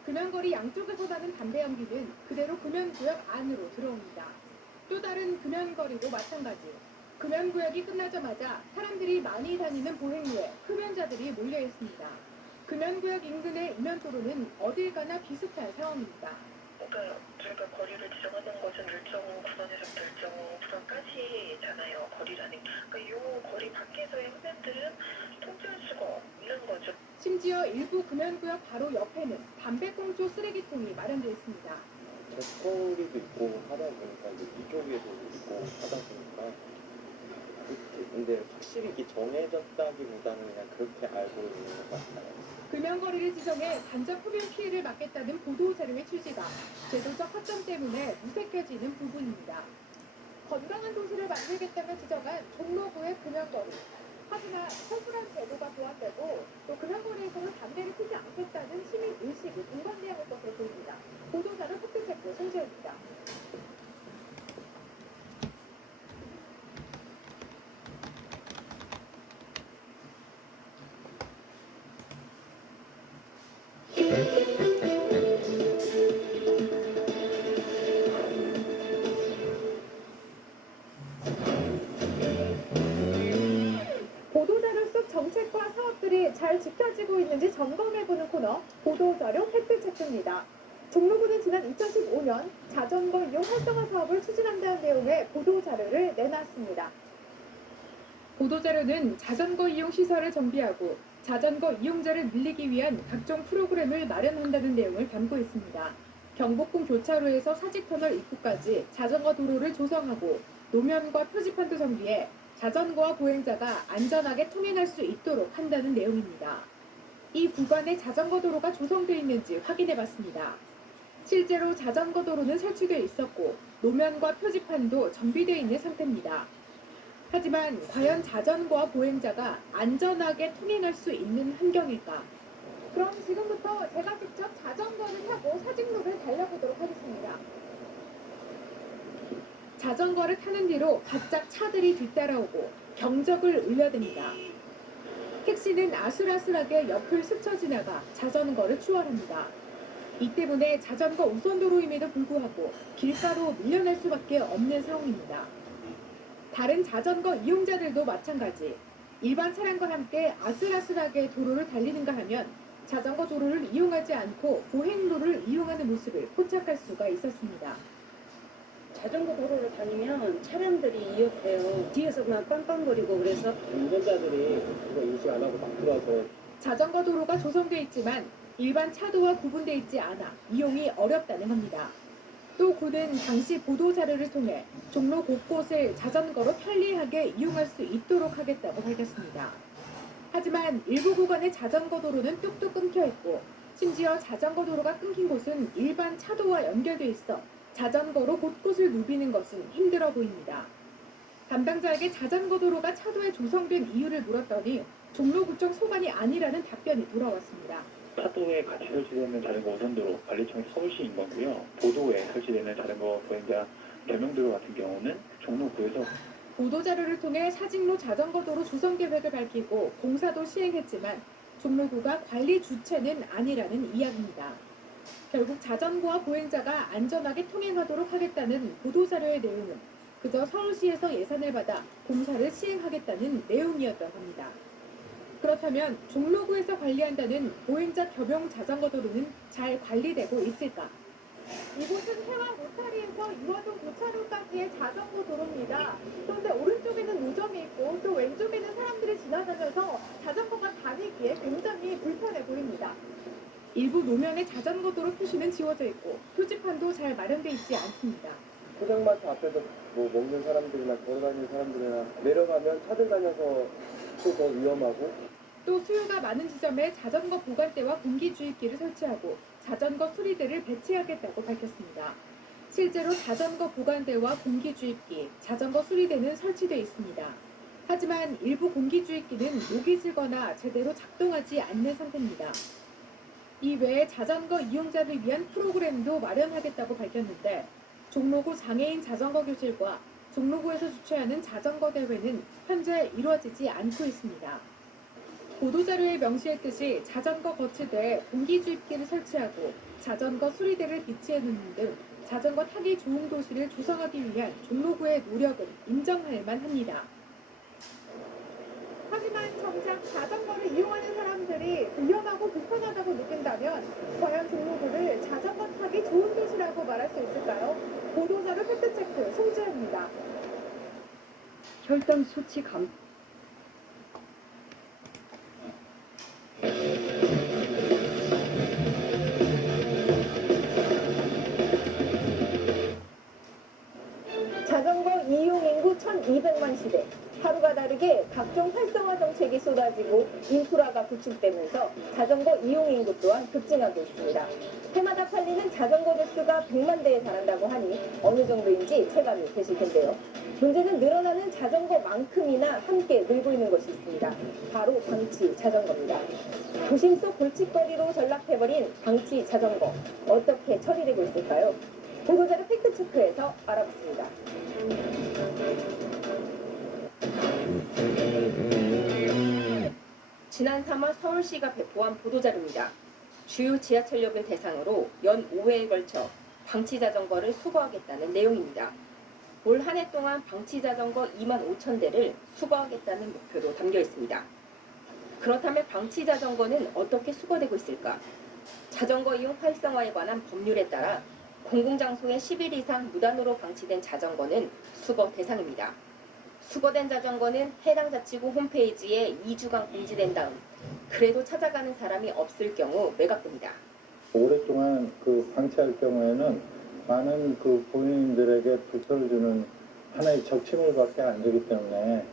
금연거리 양쪽에서 나는 담배 연기는 그대로 금연구역 안으로 들어옵니다. 또 다른 금연거리도 마찬가지. 금연구역이 끝나자마자 사람들이 많이 다니는 보행로에 흡연자들이 몰려 있습니다. 금연구역 인근의 이면도로는 어딜 가나 비슷한 상황입니다. 그러니까 저희가 거리를 지정하는 것은 일정 구간에서부터 일정 구간까지잖아요. 거리라는 게. 그러니까 이 거리 밖에서의 흡연들은 통제할 수가 없는 거죠. 심지어 일부 금연구역 바로 옆에는 담배꽁초 쓰레기통이 마련되어 있습니다. 개털이도 있고 하다 보니까 이제 이쪽에도 있고 하다 보니까 근데 확실히 이게 정해졌다기보다는 그냥 그렇게 알고 있는 것 같아요. 금연거리를 지정해 간접 흡연 피해를 막겠다는 보도자료의 취지가 제도적 허점 때문에 무색해지는 부분입니다. 건강한 도시를 만들겠다며 지정한 종로구의 금연거리. 하지만 허술한 제도가 도안되고 또 금연거리에서는 담배를 피지 않겠다는 시민 의식이 동반되어 올 것으로 보입니다. 보도자료 팩트체크 송재현입니다. 보도자료 속 정책과 사업들이 잘 지켜지고 있는지 점검해보는 코너 보도자료 팩트체크입니다. 종로구는 지난 2015년 자전거 이용 활성화 사업을 추진한다는 내용의 보도자료를 내놨습니다. 보도자료는 자전거 이용 시설을 정비하고 자전거 이용자를 늘리기 위한 각종 프로그램을 마련한다는 내용을 담고 있습니다. 경복궁 교차로에서 사직터널 입구까지 자전거 도로를 조성하고 노면과 표지판도 정비해 자전거와 보행자가 안전하게 통행할 수 있도록 한다는 내용입니다. 이 구간에 자전거 도로가 조성되어 있는지 확인해 봤습니다. 실제로 자전거 도로는 설치되어 있었고 노면과 표지판도 정비되어 있는 상태입니다. 하지만 과연 자전거와 보행자가 안전하게 통행할 수 있는 환경일까? 그럼 지금부터 제가 직접 자전거를 타고 사직로를 달려보도록 하겠습니다. 자전거를 타는 뒤로 바짝 차들이 뒤따라오고 경적을 울려댑니다. 택시는 아슬아슬하게 옆을 스쳐 지나가 자전거를 추월합니다. 이 때문에 자전거 우선도로임에도 불구하고 길가로 밀려날 수밖에 없는 상황입니다. 다른 자전거 이용자들도 마찬가지. 일반 차량과 함께 아슬아슬하게 도로를 달리는가 하면 자전거 도로를 이용하지 않고 보행로를 이용하는 모습을 포착할 수가 있었습니다. 자전거 도로를 다니면 차량들이 이 옆에요. 뒤에서 그냥 빵빵거리고 그래서 운전자들이 그거 인식 안 하고 막 들어와서 자전거 도로가 조성돼 있지만 일반 차도와 구분돼 있지 않아 이용이 어렵다는 겁니다. 또 구는 당시 보도 자료를 통해 종로 곳곳을 자전거로 편리하게 이용할 수 있도록 하겠다고 밝혔습니다. 하지만 일부 구간의 자전거 도로는 뚝뚝 끊겨 있고 심지어 자전거 도로가 끊긴 곳은 일반 차도와 연결돼 있어 자전거로 곳곳을 누비는 것은 힘들어 보입니다. 담당자에게 자전거 도로가 차도에 조성된 이유를 물었더니 종로구청 소관이 아니라는 답변이 돌아왔습니다. 차도에 같이 설치되는 자전거 우선도로 관리청이 서울시 인건고요. 보도에 설치되는 자전거 보행자 겸용도로 같은 경우는 종로구에서 보도자료를 통해 사직로 자전거 도로 조성 계획을 밝히고 공사도 시행했지만 종로구가 관리 주체는 아니라는 이야기입니다. 결국 자전거와 보행자가 안전하게 통행하도록 하겠다는 보도자료의 내용은 그저 서울시에서 예산을 받아 공사를 시행하겠다는 내용이었던 겁니다. 그렇다면 종로구에서 관리한다는 보행자 겸용 자전거 도로는 잘 관리되고 있을까? 이곳은 해와 로타리에서 이화동 교차로까지의 자전거 도로입니다. 그런데 오른쪽에는 노점이 있고 또 왼쪽에는 사람들이 지나다녀서 자전거가 다니기에 굉장히 불편해 보입니다. 일부 노면에 자전거 도로 표시는 지워져 있고 표지판도 잘 마련돼 있지 않습니다. 포장마차 앞에서 뭐 먹는 사람들이나 걸어다니는 사람들이나 내려가면 차들 다녀서 또 더 위험하고 또 수요가 많은 지점에 자전거 보관대와 공기주입기를 설치하고 자전거 수리대를 배치하겠다고 밝혔습니다. 실제로 자전거 보관대와 공기주입기, 자전거 수리대는 설치돼 있습니다. 하지만 일부 공기주입기는 녹이 슬거나 제대로 작동하지 않는 상태입니다. 이 외에 자전거 이용자를 위한 프로그램도 마련하겠다고 밝혔는데 종로구 장애인 자전거 교실과 종로구에서 주최하는 자전거 대회는 현재 이루어지지 않고 있습니다. 보도자료에 명시했듯이 자전거 거치대에 공기주입기를 설치하고 자전거 수리대를 비치해 놓는 등 자전거 타기 좋은 도시를 조성하기 위한 종로구의 노력은 인정할 만합니다. 하지만 정작 자전거를 이용하는 사람들이 위험하고 불편하다고 느낀다면 과연 종로구를 자전거 타기 좋은 도시라고 말할 수 있을까요? 보도자료 팩트체크 송지현입니다. 혈당 수치 감 자전거 이용 인구 1200만 시대. 하루가 다르게 각종 활성화 활성화 정책이 쏟아지고 인프라가 구축되면서 자전거 이용 인구 또한 급증하고 있습니다. 해마다 팔리는 자전거 대수가 100만 대에 달한다고 하니 어느 정도인지 체감이 되실 텐데요. 문제는 늘어나는 자전거만큼이나 함께 늘고 있는 것이 있습니다. 바로 방치 자전거입니다. 도심 속 골칫거리로 전락해버린 방치 자전거 어떻게 처리되고 있을까요? 보도자료 팩트체크에서 알아봤습니다. 지난 3월 서울시가 배포한 보도자료입니다. 주요 지하철역을 대상으로 연 5회에 걸쳐 방치 자전거를 수거하겠다는 내용입니다. 올 한 해 동안 방치 자전거 2만 5천 대를 수거하겠다는 목표도 담겨 있습니다. 그렇다면 방치 자전거는 어떻게 수거되고 있을까? 자전거 이용 활성화에 관한 법률에 따라 공공장소에 10일 이상 무단으로 방치된 자전거는 수거 대상입니다. 수거된 자전거는 해당 자치구 홈페이지에 2주간 공지된 다음 그래도 찾아가는 사람이 없을 경우 매각됩니다. 오랫동안 방치할 경우에는 많은 본인들에게 불편을 주는 하나의 적치물밖에 안 되기 때문에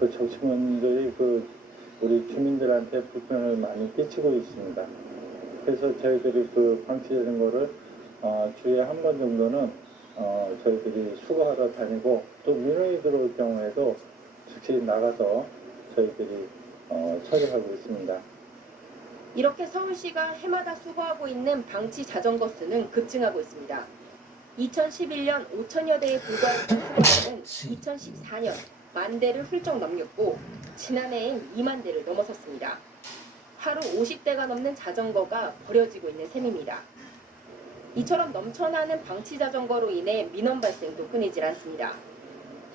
그 적치물들이 우리 주민들한테 불편을 많이 끼치고 있습니다. 그래서 저희들이 방치 자전거를 주에 한 번 정도는 저희들이 수거하러 다니고 또 민원이 들어올 경우에도 즉시 나가서 저희들이 처리하고 있습니다. 이렇게 서울시가 해마다 수거하고 있는 방치 자전거 수는 급증하고 있습니다. 2011년 5천여 대에 불과했던 수거량은 2014년 1만 대를 훌쩍 넘겼고 지난해엔 2만 대를 넘어섰습니다. 하루 50대가 넘는 자전거가 버려지고 있는 셈입니다. 이처럼 넘쳐나는 방치 자전거로 인해 민원 발생도 끊이질 않습니다.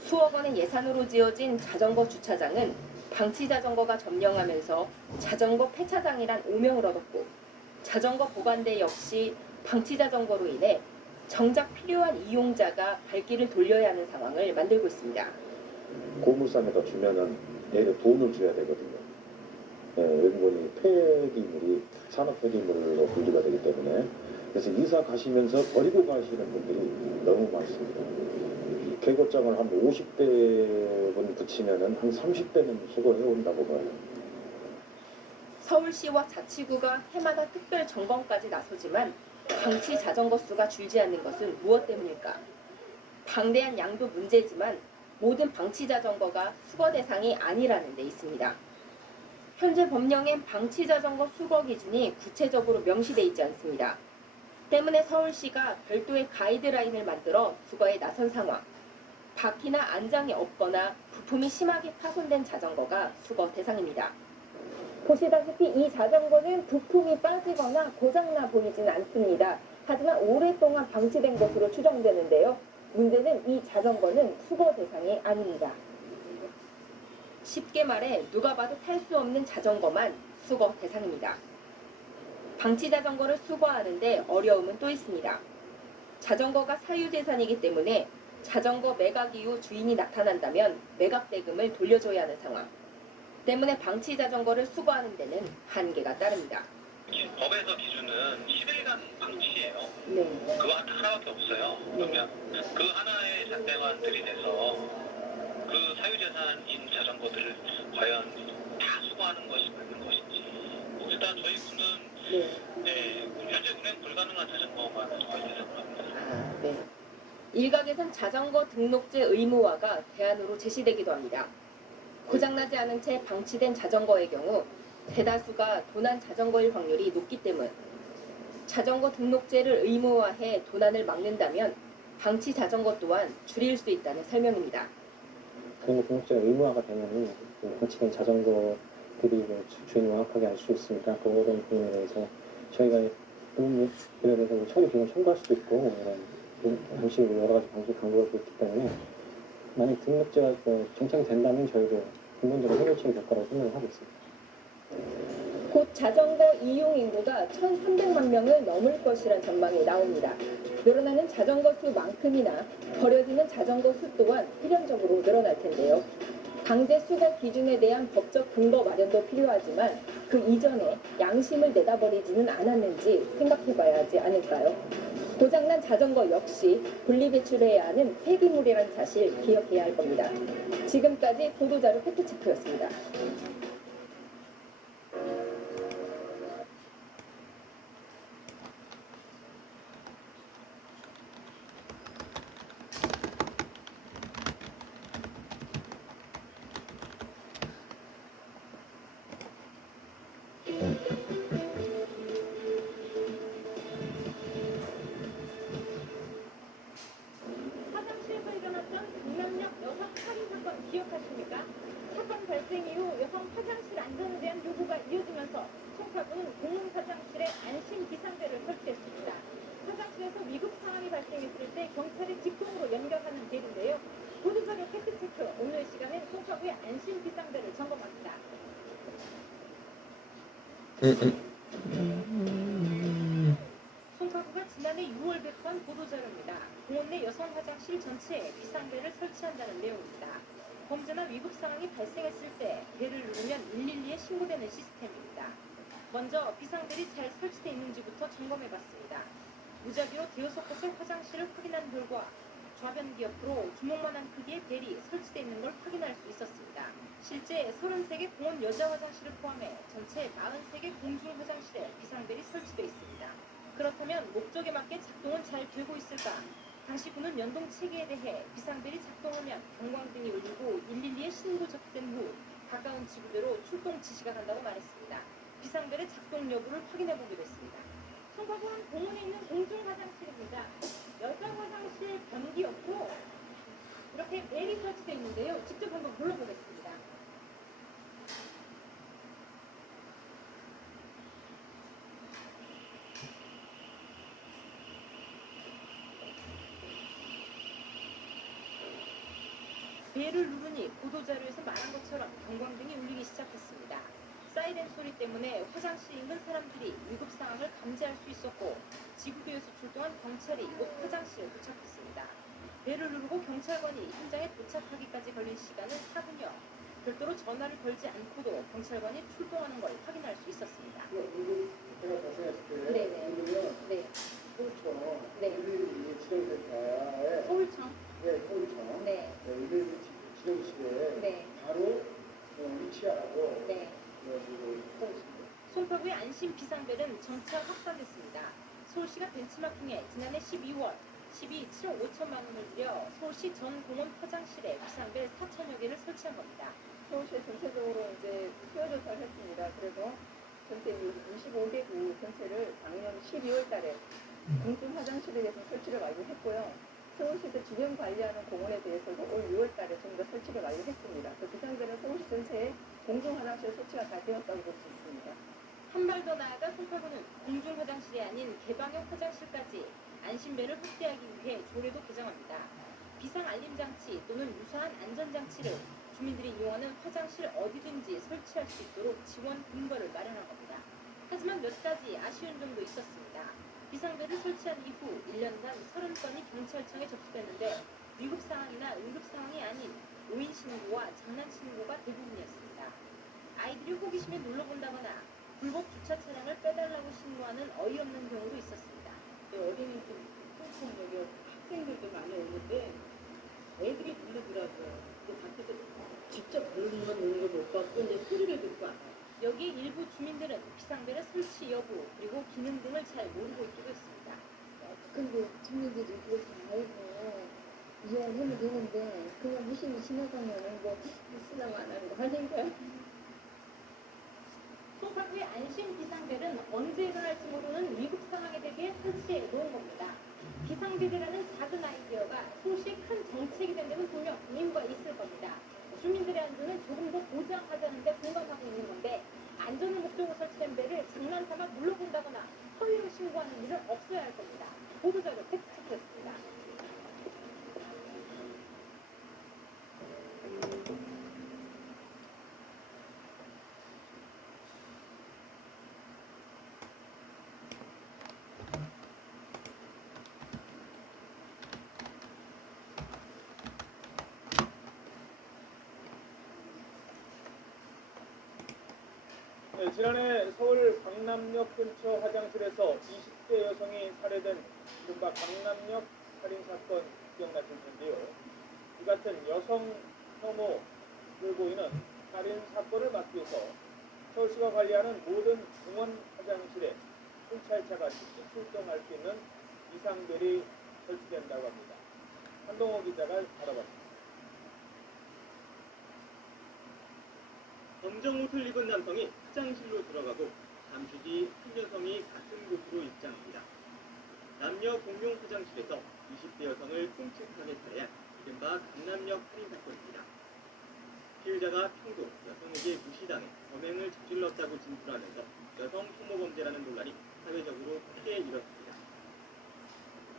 수억 원의 예산으로 지어진 자전거 주차장은 방치 자전거가 점령하면서 자전거 폐차장이란 오명을 얻었고 자전거 보관대 역시 방치 자전거로 인해 정작 필요한 이용자가 발길을 돌려야 하는 상황을 만들고 있습니다. 고물상에다 주면은 얘를 돈을 줘야 되거든요. 은근히 폐기물이 산업 폐기물로 분류가 되기 때문에 그래서 이사 가시면서 버리고 가시는 분들이 너무 많습니다. 개고장을 한 50대분 붙이면은 한 30대는 수거해 온다고 봐요. 서울시와 자치구가 해마다 특별 점검까지 나서지만 방치 자전거 수가 줄지 않는 것은 무엇 때문일까? 방대한 양도 문제지만 모든 방치 자전거가 수거 대상이 아니라는 데 있습니다. 현재 법령엔 방치 자전거 수거 기준이 구체적으로 명시돼 있지 않습니다. 때문에 서울시가 별도의 가이드라인을 만들어 수거에 나선 상황. 바퀴나 안장이 없거나 부품이 심하게 파손된 자전거가 수거 대상입니다. 보시다시피 이 자전거는 부품이 빠지거나 고장나 보이진 않습니다. 하지만 오랫동안 방치된 것으로 추정되는데요. 문제는 이 자전거는 수거 대상이 아닙니다. 쉽게 말해 누가 봐도 탈 수 없는 자전거만 수거 대상입니다. 방치 자전거를 수거하는데 어려움은 또 있습니다. 자전거가 사유재산이기 때문에 자전거 매각 이후 주인이 나타난다면 매각 대금을 돌려줘야 하는 상황. 때문에 방치 자전거를 수거하는 데는 한계가 따릅니다. 법에서 기준은 10일간 방치예요. 네. 그거 하나밖에 없어요. 그러면 그 하나의 잣대만 들이대서 그 사유재산인 자전거들을 과연 다 수거하는 것이 맞는 것인지. 일단 저희 군은 현재 운행 불가능한 자전거만 거의 대상으로 합니다. 네. 일각에선 자전거 등록제 의무화가 대안으로 제시되기도 합니다. 고장나지 않은 채 방치된 자전거의 경우 대다수가 도난 자전거일 확률이 높기 때문 자전거 등록제를 의무화해 도난을 막는다면 방치 자전거 또한 줄일 수 있다는 설명입니다. 등록제가 의무화가 되면 방치된 자전거들이 주인을 명확하게 알 수 있으니까 그런 부분에 대해서 저희가 그에 대해서 처리 비용을 청구할 수도 있고 이런 방식으로 여러 가지 방식 강구할 수 있기 때문에 만약 등록제가 정착이 된다면 저희도 근본적으로 해결책이 될 거라고 생각을 하고 있습니다. 곧 자전거 이용 인구가 1,300만 명을 넘을 것이란 전망이 나옵니다. 늘어나는 자전거 수만큼이나 버려지는 자전거 수 또한 필연적으로 늘어날 텐데요. 강제 수거 기준에 대한 법적 근거 마련도 필요하지만 그 이전에 양심을 내다버리지는 않았는지 생각해봐야 하지 않을까요? 고장난 자전거 역시 분리배출해야 하는 폐기물이라는 사실 기억해야 할 겁니다. 지금까지 보도자료 팩트체크였습니다. 화장실에서 일어났던 강남역 여성 살인 사건 기억하십니까? 사건 발생 이후 여성 화장실 안전에 대한 요구가 이어지면서 송파구는 공용 화장실에 안심 비상대를 설치했습니다. 화장실에서 위급 상황이 발생했을 때 경찰이 직통으로 연결하는 데인데요. 보도자료 팩트체크 오늘 시간엔 송파구의 안심 비상대를 점검합니다. 송파구가 지난해 6월 배포한 보도자료입니다. 공원 내 여성 화장실 전체에 비상벨을 설치한다는 내용입니다. 범죄나 위급 상황이 발생했을 때 벨을 누르면 112에 신고되는 시스템입니다. 먼저 비상벨이 잘 설치되어 있는지부터 점검해봤습니다. 무작위로 대여섯 곳의 화장실을 확인한 결과 좌변기 옆으로 주먹만한 크기의 벨이 설치되어 있는 걸 확인할 수 있었습니다. 실제 33개 공원 여자 화장실을 포함해 전체 43개 공중 화장실에 비상벨이 설치되어 있습니다. 그렇다면 목적에 맞게 작동은 잘 되고 있을까? 당시 구는 연동 체계에 대해 비상벨이 작동하면 경광등이 울리고 112에 신고 접수된 후 가까운 지구대로 출동 지시가 간다고 말했습니다. 비상벨의 작동 여부를 확인해 보기로 했습니다. 송파구는 공원에 있는 공중 화장실입니다. 여자 화장실 변기 옆으로 이렇게 벨이 설치되어 있는데요. 직접 한번 불러보겠습니다. 벨을 누르니 보도자료에서 말한 것처럼 경광등이 울리기 시작했습니다. 사이렌 소리 때문에 화장실에 있는 사람들이 위급 상황을 감지할 수 있었고 지구대에서 출동한 경찰이 이곳 화장실에 도착했습니다. 벨을 누르고 경찰관이 현장에 도착하기까지 걸린 시간은 4분여. 별도로 전화를 걸지 않고도 경찰관이 출동하는 걸 확인할 수 있었습니다. 제가 발생했을 때 네네. 누르면 네. 서울청 네. 112 지정센터에 서울청? 네, 서울청 네. 112 지정실에 네. 바로 위치하라고 네. 써있습니다. 송파구의 안심 비상벨은 점차 확산됐습니다. 서울시가 벤치마킹에 지난해 12월 7억 5천만 원을 들여 서울시 전 공원 화장실에 비상벨 4천여 개를 설치한 겁니다. 서울시에 전체적으로 이제 수요 조사를 했습니다. 그래서 전체 25개구 전체를 작년 12월 달에 공중 화장실에 대해서 설치를 완료했고요. 서울시에서 주변 관리하는 공원에 대해서도 올 6월 달에 전부 다 설치를 완료했습니다. 그 비상벨은 서울시 전체에 공중 화장실 설치가 다 되었다고 볼 수 있습니다. 한 발 더 나아가 송파구는 공중 화장실이 아닌 개방형 화장실까지 안심벨을 확대하기 위해 조례도 개정합니다. 비상 알림 장치 또는 유사한 안전 장치를 주민들이 이용하는 화장실 어디든지 설치할 수 있도록 지원 근거를 마련한 겁니다. 하지만 몇 가지 아쉬운 점도 있었습니다. 비상벨을 설치한 이후 1년간 30건이 경찰청에 접수됐는데 위급 상황이나 응급 상황이 아닌 오인 신고와 장난 신고가 대부분이었습니다. 아이들이 호기심에 눌러본다거나 불법 주차 차량을 빼달라고 신고하는 어이없는 경우도 있었습니다. 어린이집 여기 학생들도 많이 오는데 애들이 부르더라고요. 밖에서 직접 부르는 건 못 봤고 이제 소리를 듣고 알아요. 여기에 일부 주민들은 비상벨의 설치 여부 그리고 기능 등을 잘 모르고 있기도 했습니다. 근데 주민들이 그렇게 알고 이용하면 되는데 그냥 무심히 지나가면 뭐 쓰라고 안 하고 하니까. 송파구의 안심 비상벨은 언제 일어날지 모르는 위급 상황에 대비해 설치해 놓은 겁니다. 비상벨이라는 작은 아이디어가 서울시의 큰 정책이 된 데는 분명 이유가 있을 겁니다. 주민들의 안전을 조금 더 보장하자는 데 공감하고 있는 건데 안전을 목적으로 설치된 벨을 장난삼아 눌러본다거나 허위로 신고하는 일은 없어야 할 겁니다. 보도자료 팩트체크였습니다. 네, 지난해 서울 강남역 근처 화장실에서 20대 여성이 살해된 이른바 강남역 살인 사건 기억나실 텐데요. 이 같은 여성 혐오를 보이는 살인 사건을 막기 위해서 서울시가 관리하는 모든 공원 화장실에 순찰차가 즉시 출동할 수 있는 비상벨이 설치된다고 합니다. 한동호 기자가 알아봤습니다. 검정 옷을 입은 남성이 화장실로 들어가고 잠시 뒤 한 여성이 같은 곳으로 입장합니다. 남녀 공용 화장실에서 20대 여성을 끔찍하게 살해한 이른바 강남역 살인 사건입니다. 피의자가 평소 여성에게 무시당해 범행을 저질렀다고 진술하면서 여성 혐오 범죄라는 논란이 사회적으로 크게 일었습니다.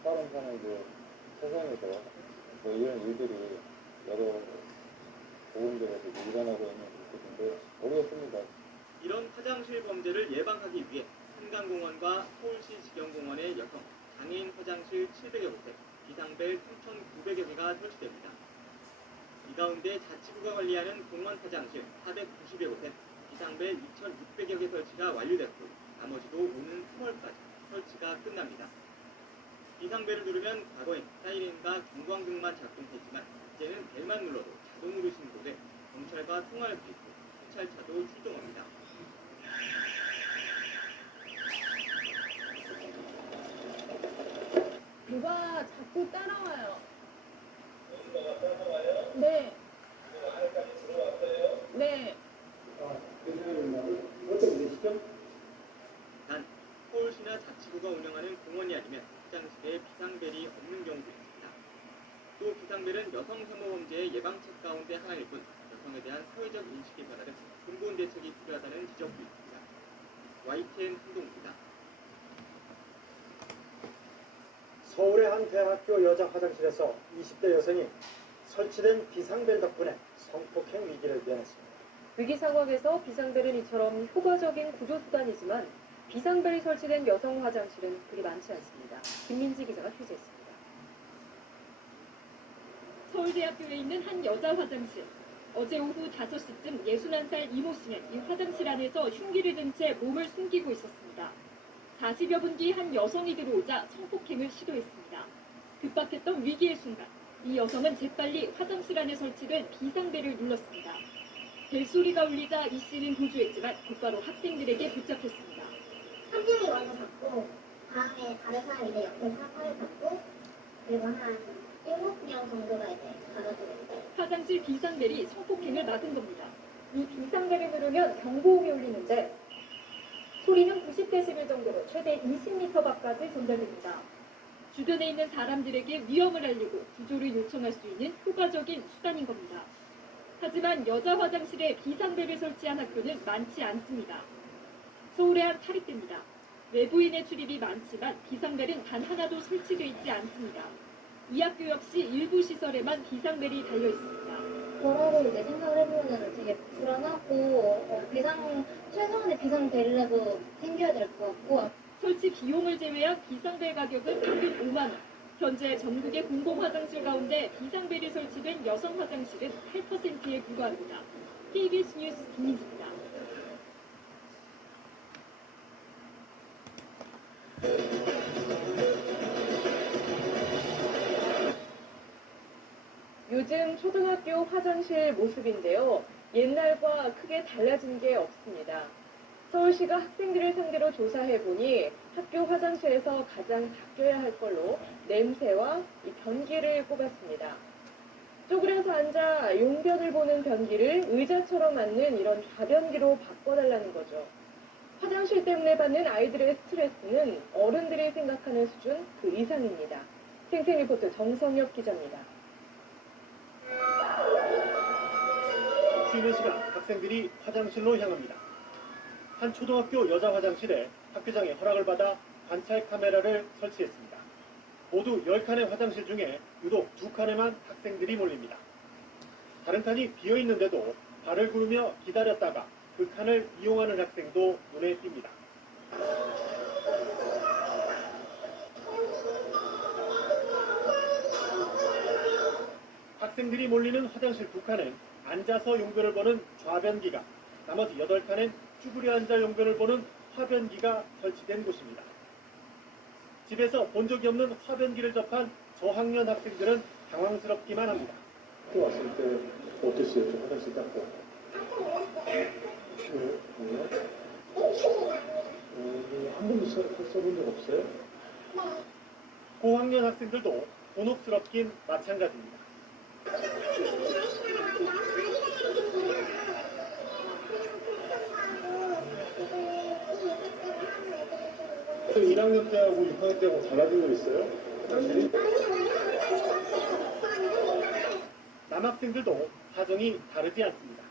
다른 사람 세상에서 뭐 이런 일들이 여러 보건들에서 일어나고 있는 것인데 모르겠습니다. 이런 화장실 범죄를 예방하기 위해 한강공원과 서울시 직영공원의 여성, 장애인 화장실 700여 곳에 비상벨 3,900여 개가 설치됩니다. 이 가운데 자치구가 관리하는 공원 화장실 490여 곳에 비상벨 2,600여 개 설치가 완료됐고 나머지도 오는 3월까지 설치가 끝납니다. 비상벨을 누르면 과거엔 사이렌과 경광등만 작동했지만 이제는 벨만 눌러도 자동으로 신고돼 경찰과 통화할 수 있고 경찰차도 출동합니다. 누가 자꾸 따라와요. 네. 네. 단 서울시나 자치구가 운영하는 공원이 아니면 화장실에 비상벨이 없는 경우도 있습니다. 또 비상벨은 여성 혐오 범죄의 예방책 가운데 하나일 뿐 여성에 대한 사회적 인식의 변화등 근본 대책이 필요하다는 지적도 있습니다. YTN 한동훈입니다. 서울의 한 대학교 여자 화장실에서 20대 여성이 설치된 비상벨 덕분에 성폭행 위기를 면했습니다. 위기 상황에서 비상벨은 이처럼 효과적인 구조수단이지만 비상벨이 설치된 여성 화장실은 그리 많지 않습니다. 김민지 기자가 취재했습니다. 서울대학교에 있는 한 여자 화장실. 어제 오후 5시쯤 61살 이모 씨는 이 화장실 안에서 흉기를 든 채 몸을 숨기고 있었습니다. 40여 분 뒤 한 여성이 들어오자 성폭행을 시도했습니다. 급박했던 위기의 순간, 이 여성은 재빨리 화장실 안에 설치된 비상벨을 눌렀습니다. 벨소리가 울리자 이 씨는 도주했지만 곧바로 학생들에게 붙잡혔습니다. 한 명이 먼저 잡고 다음에 다른 사람이 이제 옆에 사과를 잡고 그리고 한 7명 정도가 이제 받아주고 화장실 비상벨이 성폭행을 막은 겁니다. 이 비상벨을 누르면 경보음이 울리는데 소리는 90데시벨 정도로 최대 20m밖까지 전달됩니다. 주변에 있는 사람들에게 위험을 알리고 구조를 요청할 수 있는 효과적인 수단인 겁니다. 하지만 여자 화장실에 비상벨을 설치한 학교는 많지 않습니다. 서울의 한 사립대입니다. 외부인의 출입이 많지만 비상벨은 단 하나도 설치되어 있지 않습니다. 이 학교 역시 일부 시설에만 비상벨이 달려 있습니다. 뭐라고 이제 생각을 해보면 되게 불안하고 최소한의 비상벨이라도 생겨야 될 것 같고 설치 비용을 제외한 비상벨 가격은 평균 5만 원. 현재 전국의 공공 화장실 가운데 비상벨이 설치된 여성 화장실은 8%에 불과합니다. KBS 뉴스 김민지입니다. 요즘 초등학교 화장실 모습인데요. 옛날과 크게 달라진 게 없습니다. 서울시가 학생들을 상대로 조사해보니 학교 화장실에서 가장 바뀌어야 할 걸로 냄새와 이 변기를 꼽았습니다. 쪼그려서 앉아 용변을 보는 변기를 의자처럼 앉는 이런 좌변기로 바꿔달라는 거죠. 화장실 때문에 받는 아이들의 스트레스는 어른들이 생각하는 수준 그 이상입니다. 생생리포트 정성엽 기자입니다. 쉬는 시간 학생들이 화장실로 향합니다. 한 초등학교 여자 화장실에 학교장의 허락을 받아 관찰 카메라를 설치했습니다. 모두 10칸의 화장실 중에 유독 2칸에만 학생들이 몰립니다. 다른 칸이 비어있는데도 발을 구르며 기다렸다가 그 칸을 이용하는 학생도 눈에 띕니다. 학생들이 몰리는 화장실 2칸엔 앉아서 용변을 보는 좌변기가, 나머지 8칸엔 쭈그려 앉아 용변을 보는 화변기가 설치된 곳입니다. 집에서 본 적이 없는 화변기를 접한 저학년 학생들은 당황스럽기만 합니다. 학교 왔을 때 어땠어요? 좀 화장실 닦고. 한 번도 써본 적 없어요? 고학년 학생들도 곤혹스럽긴 마찬가지입니다. 1학년 때하고 6학년 때하고 달라진 거 있어요? 남학생들도 사정이 다르지 않습니다.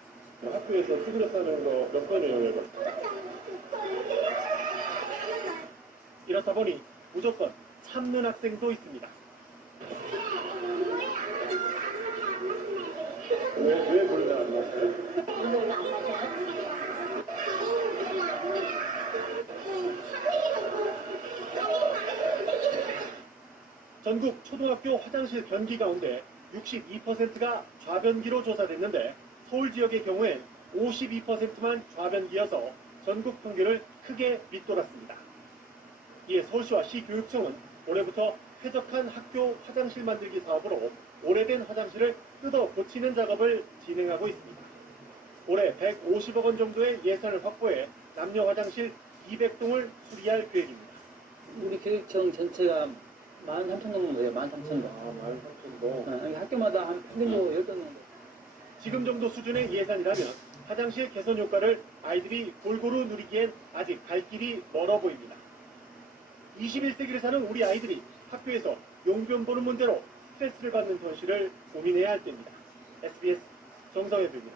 학교에서 쭈그려 싸는 거 몇 번이에요, 얘가? 이렇다 보니 무조건 참는 학생도 있습니다. 왜 물을 안 마셔요? 전국 초등학교 화장실 변기 가운데 62%가 좌변기로 조사됐는데 서울 지역의 경우엔 52%만 좌변기여서 전국 평균을 크게 밑돌았습니다. 이에 서울시와 시교육청은 올해부터 쾌적한 학교 화장실 만들기 사업으로 오래된 화장실을 뜯어 고치는 작업을 진행하고 있습니다. 올해 150억 원 정도의 예산을 확보해 남녀 화장실 200동을 수리할 계획입니다. 우리 교육청 전체가 13,000 넘는 거예요. 13,000동. 아, 13,000동. 학교마다 한 평균적으로 10동 정도. 지금 정도 수준의 예산이라면 화장실 개선 효과를 아이들이 골고루 누리기엔 아직 갈 길이 멀어 보입니다. 21세기를 사는 우리 아이들이 학교에서 용변 보는 문제로 스트레스를 받는 현실을 고민해야 할 때입니다. SBS 정성혜입니다.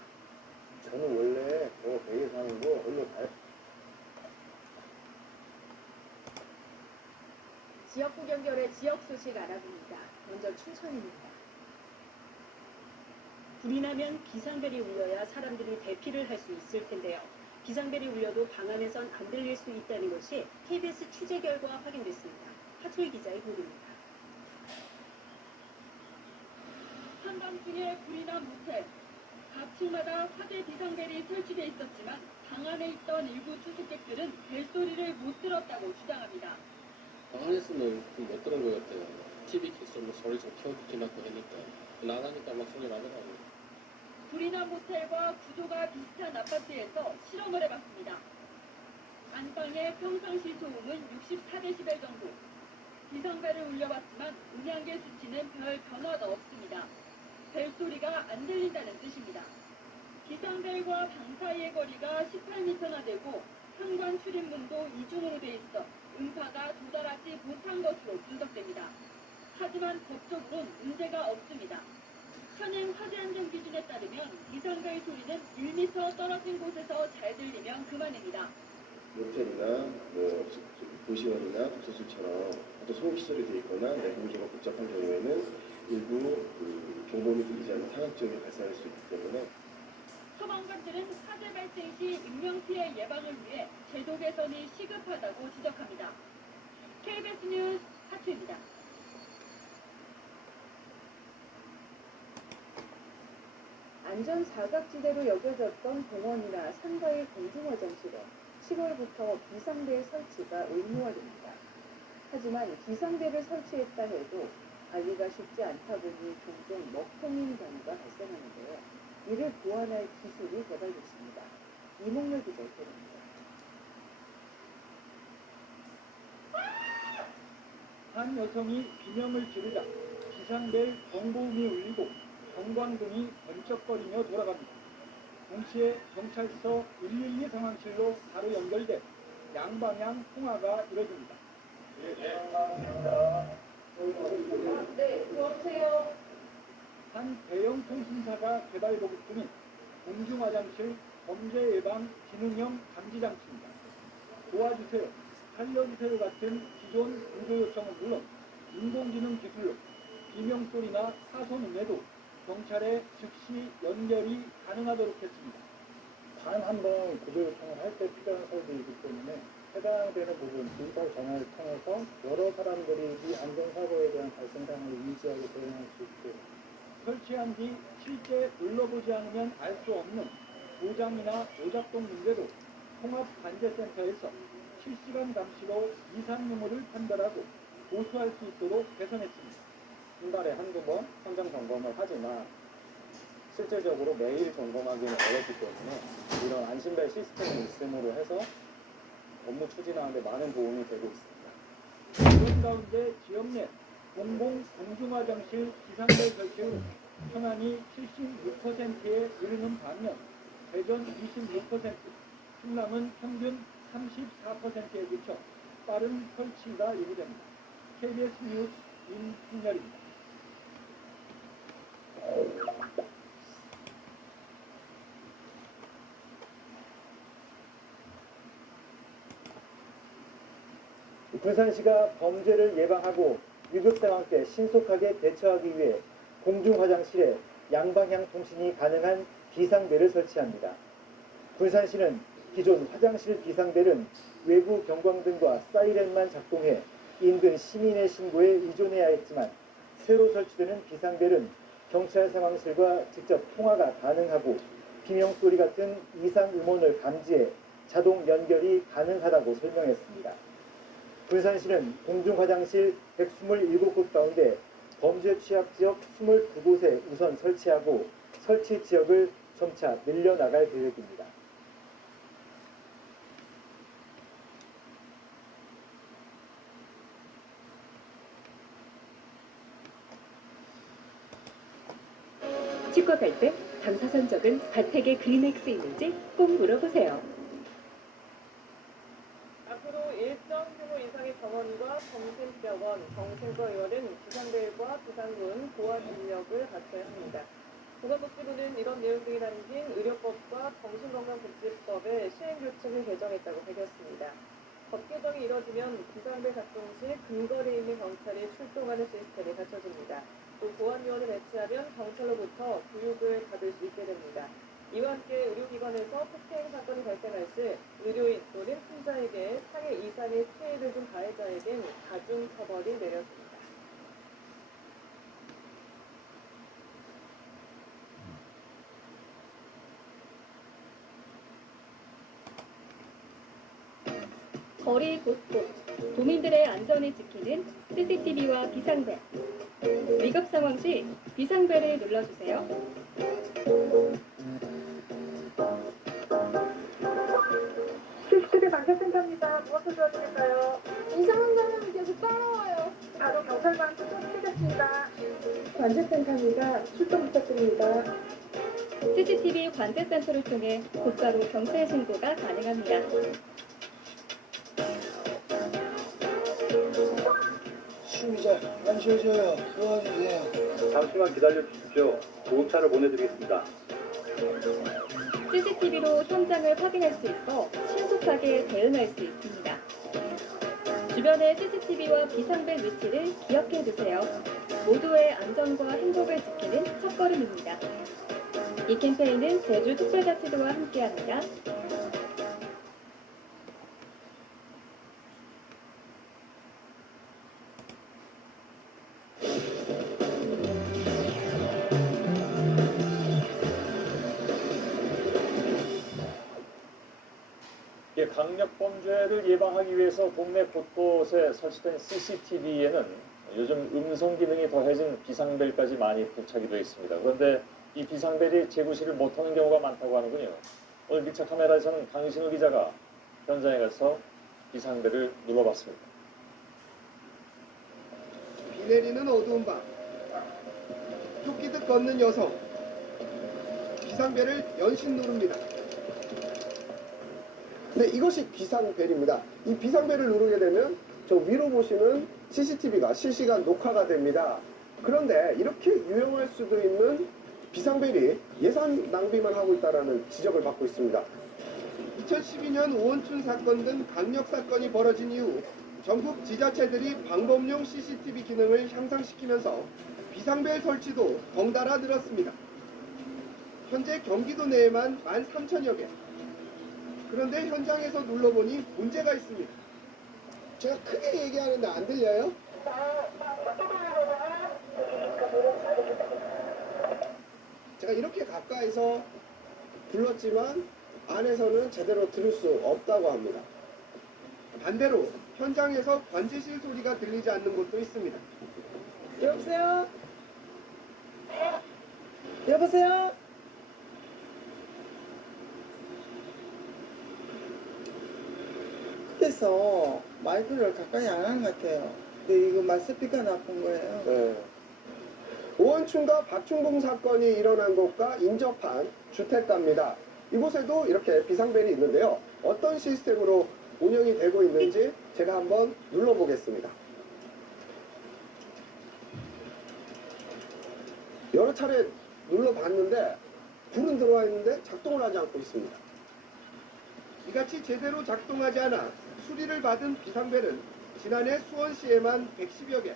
저는 원래 저 베개 사는 거 원래 지역구 경결의 지역 소식 알아봅니다. 먼저 춘천입니다. 불이 나면 비상벨이 울려야 사람들이 대피를 할 수 있을 텐데요. 비상벨이 울려도 방 안에선 안 들릴 수 있다는 것이 KBS 취재 결과 확인됐습니다. 하철 기자의 보도입니다. 한밤중에 불이 난 모텔. 각 층마다 화재 비상벨이 설치돼 있었지만 방 안에 있던 일부 투숙객들은 벨소리를 못 들었다고 주장합니다. 방 안에서는 못 들은 것 같아요. TV 켰으면 소리 좀 켜놓긴 하고 했니까 나가니까 막 소리 나더라고요. 불이 난 모텔과 구조가 비슷한 아파트에서 실험을 해봤습니다. 안방의 평상시 소음은 64데시벨 정도. 비상벨을 울려봤지만 음향계 수치는 별 변화가 없습니다. 벨소리가 안 들린다는 뜻입니다. 비상벨과 방 사이의 거리가 18m나 되고 현관 출입문도 이중으로 돼 있어 음파가 도달하지 못한 것으로 분석됩니다. 하지만 법적으로는 문제가 없습니다. 현행 화재 안전 기준에 따르면 비상벨 소리는 1m 떨어진 곳에서 잘 들리면 그만입니다. 모텔이나 뭐 도시원이나 도서실처럼 어떤 소음시설이 되어 있거나 내부구조가 복잡한 경우에는 일부 경보음이 들리지 않는 상황증이 발생할 수 있기 때문에 소방관들은 화재 발생 시 인명피해 예방을 위해 제도 개선이 시급하다고 지적합니다. KBS 뉴스 하트입니다. 안전 사각지대로 여겨졌던 공원이나 상가의 공중화장실에 7월부터 비상벨 설치가 의무화됩니다. 하지만 비상벨을 설치했다 해도 관리가 쉽지 않다 보니 종종 먹통인 경우가 발생하는데요. 이를 보완할 기술이 개발됐습니다. 이몽렬 기자의 보도입니다. 한 여성이 비명을 지르자 비상벨 경보음이 울리고 경광등이 번쩍거리며 돌아갑니다. 동시에 경찰서 112 상황실로 바로 연결돼 양방향 통화가 이뤄집니다. 네, 여보세요. 한 대형 통신사가 개발 보급 중인 공중화장실 범죄 예방 기능형 감지 장치입니다. 도와주세요, 살려주세요 같은 기존 구조 요청은 물론 인공지능 기술로 비명 소리나 사선 음에도 경찰에 즉시 연결이 가능하도록 했습니다. 단 한 번 구조 요청을 할 때 필요한 설비이기 때문에 해당되는 부분 디지털 전화를 통해서 여러 사람들이 이 안전사고에 대한 발생 상황을 인지하고 대응할 수 있게 설치한 뒤 실제 눌러보지 않으면 알 수 없는 고장이나 오작동 문제도 통합관제센터에서 실시간 감시로 이상 유무를 판별하고 고수할 수 있도록 개선했습니다. 한 달에 한두 번 현장 점검을 하지만 실질적으로 매일 점검하기는 어렵기 때문에 이런 안심벨 시스템이 있음으로 해서 업무 추진하는데 많은 도움이 되고 있습니다. 이런 가운데 지역 내 공중화장실 기상벨 설치 후 천안이 76%에 이르는 반면 대전 26%, 충남은 평균 34%에 그쳐 빠른 설치가 이루어집니다. KBS 뉴스 임승열입니다. 부산시가 범죄를 예방하고 위급 상황 때 신속하게 대처하기 위해 공중화장실에 양방향 통신이 가능한 비상벨을 설치합니다. 군산시는 기존 화장실 비상벨은 외부 경광등과 사이렌만 작동해 인근 시민의 신고에 의존해야 했지만 새로 설치되는 비상벨은 경찰 상황실과 직접 통화가 가능하고 비명소리 같은 이상 음원을 감지해 자동 연결이 가능하다고 설명했습니다. 군산시는 공중화장실 127곳 가운데 범죄 취약 지역 22곳에 우선 설치하고 설치 지역을 점차 늘려나갈 계획입니다. 치과 갈 때 방사선적은 바텍의 그린엑스 있는지 꼭 물어보세요. 앞으로 일정 규모 이상의 병원과 정신병원, 정신과의원은 비상벨과 비상군 보안 인력을 갖춰야 합니다. 보건복지부는 이런 내용들이 담긴 의료법과 정신건강복지법의 시행규칙을 개정했다고 밝혔습니다. 법 개정이 이뤄지면 비상벨 작동 시 근거리에 있는 경찰이 출동하는 시스템이 갖춰집니다. 또 보안요원을 배치하면 경찰로부터 교육을 받을 수 있게 됩니다. 이와 함께 의료기관에서 폭행 사건이 발생할 시 의료인 또는 환자에게 상해 이상의 피해를 준 가해자에겐 가중 처벌이 내려집니다. 거리 곳곳 도민들의 안전을 지키는 CCTV와 비상벨. 위급 상황 시 비상벨을 눌러주세요. CCTV 관제센터입니다. 무엇을 도와드릴까요? 이상한 사람이 계속 따라와요. 바로 경찰관 출동해드리겠습니다. 관제센터입니다. 출동 부탁드립니다. CCTV 관제센터를 통해 곧바로 경찰 신고가 가능합니다. 숨이 잘 안 쉬어져요. 도와주세요. 잠시만 기다려 주십시오. 구급차를 보내드리겠습니다. CCTV로 현장을 확인할 수 있어 신속하게 대응할 수 있습니다. 주변의 CCTV와 비상벨 위치를 기억해 두세요. 모두의 안전과 행복을 지키는 첫걸음입니다. 이 캠페인은 제주특별자치도와 함께합니다. 강력 범죄를 예방하기 위해서 동네 곳곳에 설치된 CCTV에는 요즘 음성 기능이 더해진 비상벨까지 많이 부착이 되어 있습니다. 그런데 이 비상벨이 재구시를 못하는 경우가 많다고 하는군요. 오늘 밀착 카메라에서는 강신우 기자가 현장에 가서 비상벨을 눌러봤습니다. 비 내리는 어두운 밤, 쫓기듯 걷는 여성, 비상벨을 연신 누릅니다. 네, 이것이 비상벨입니다. 이 비상벨을 누르게 되면 저 위로 보시는 CCTV가 실시간 녹화가 됩니다. 그런데 이렇게 유용할 수도 있는 비상벨이 예산 낭비만 하고 있다는 지적을 받고 있습니다. 2012년 오원춘 사건 등 강력 사건이 벌어진 이후 전국 지자체들이 방범용 CCTV 기능을 향상시키면서 비상벨 설치도 덩달아 늘었습니다. 현재 경기도 내에만 13,000여 개. 그런데 현장에서 눌러보니 문제가 있습니다. 제가 크게 얘기하는데 안 들려요? 제가 이렇게 가까이서 불렀지만 안에서는 제대로 들을 수 없다고 합니다. 반대로 현장에서 관제실 소리가 들리지 않는 곳도 있습니다. 여보세요? 여보세요? 그래서 마이크를 가까이 안 하는 것 같아요. 근데 이거 마스피가 나쁜 거예요. 네. 오원춘과 박충봉 사건이 일어난 곳과 인접한 주택가입니다. 이곳에도 이렇게 비상벨이 있는데요. 어떤 시스템으로 운영이 되고 있는지 제가 한번 눌러보겠습니다. 여러 차례 눌러봤는데 불은 들어와 있는데 작동을 하지 않고 있습니다. 이같이 제대로 작동하지 않아 수리를 받은 비상벨은 지난해 수원시에만 110여 개,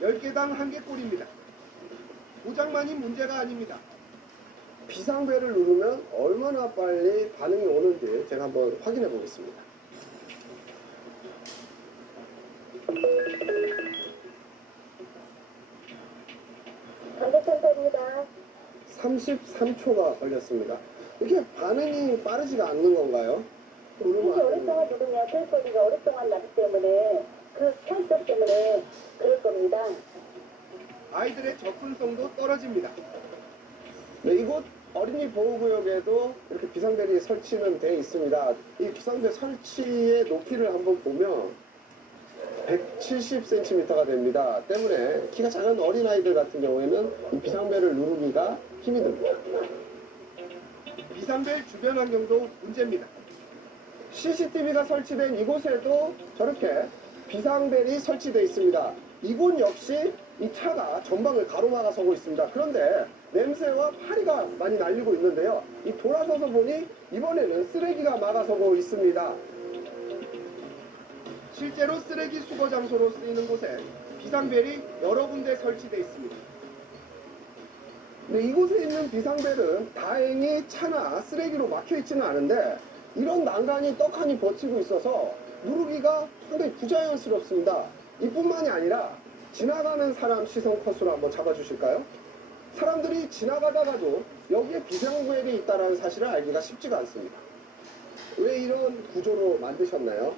10개당 1개꼴입니다. 고장만이 문제가 아닙니다. 비상벨을 누르면 얼마나 빨리 반응이 오는지 제가 한번 확인해 보겠습니다. 관제센터입니다. 33초가 걸렸습니다. 이게 반응이 빠르지가 않는 건가요? 이게 오랫동안 누르면 텔 소리가 오랫동안 나기 때문에 그 현적 때문에 그럴 겁니다. 아이들의 접근성도 떨어집니다. 네, 이곳 어린이 보호구역에도 이렇게 비상벨이 설치는 돼 있습니다. 이 비상벨 설치의 높이를 한번 보면 170cm가 됩니다. 때문에 키가 작은 어린아이들 같은 경우에는 이 비상벨을 누르기가 힘이 듭니다. 비상벨 주변 환경도 문제입니다. CCTV가 설치된 이곳에도 저렇게 비상벨이 설치되어 있습니다. 이곳 역시 이 차가 전방을 가로막아 서고 있습니다. 그런데 냄새와 파리가 많이 날리고 있는데요. 이 돌아서서 보니 이번에는 쓰레기가 막아서고 있습니다. 실제로 쓰레기 수거 장소로 쓰이는 곳에 비상벨이 여러 군데 설치되어 있습니다. 근데 이곳에 있는 비상벨은 다행히 차나 쓰레기로 막혀 있지는 않은데 이런 난간이 떡하니 버티고 있어서 누르기가 상당히 부자연스럽습니다. 이뿐만이 아니라 지나가는 사람 시선 컷으로 한번 잡아주실까요? 사람들이 지나가다가도 여기에 비상벨이 있다는 사실을 알기가 쉽지가 않습니다. 왜 이런 구조로 만드셨나요?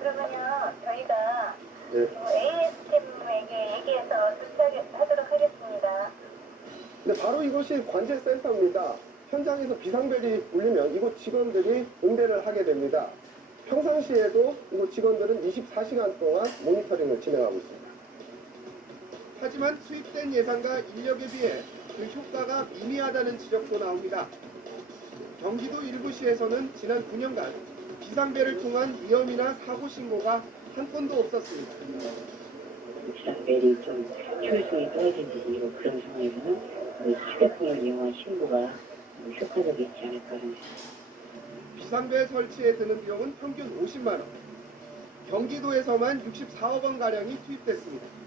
그러면요 저희가 네. AS팀에게 얘기해서 조치하도록 하겠습니다. 네, 바로 이곳이 관제센터입니다. 현장에서 비상벨이 울리면 이곳 직원들이 응대를 하게 됩니다. 평상시에도 이곳 직원들은 24시간 동안 모니터링을 진행하고 있습니다. 하지만 투입된 예산과 인력에 비해 그 효과가 미미하다는 지적도 나옵니다. 경기도 일부 시에서는 지난 9년간 비상벨을 통한 위험이나 사고 신고가 한 건도 없었습니다. 비상벨이 좀 효율성이 떨어진 부분이고 그런 상황에서는 휴대폰을 이용한 신고가 효과적이지 않을까 합니다. 비상벨 설치에 드는 비용은 평균 50만 원. 경기도에서만 64억 원 가량이 투입됐습니다.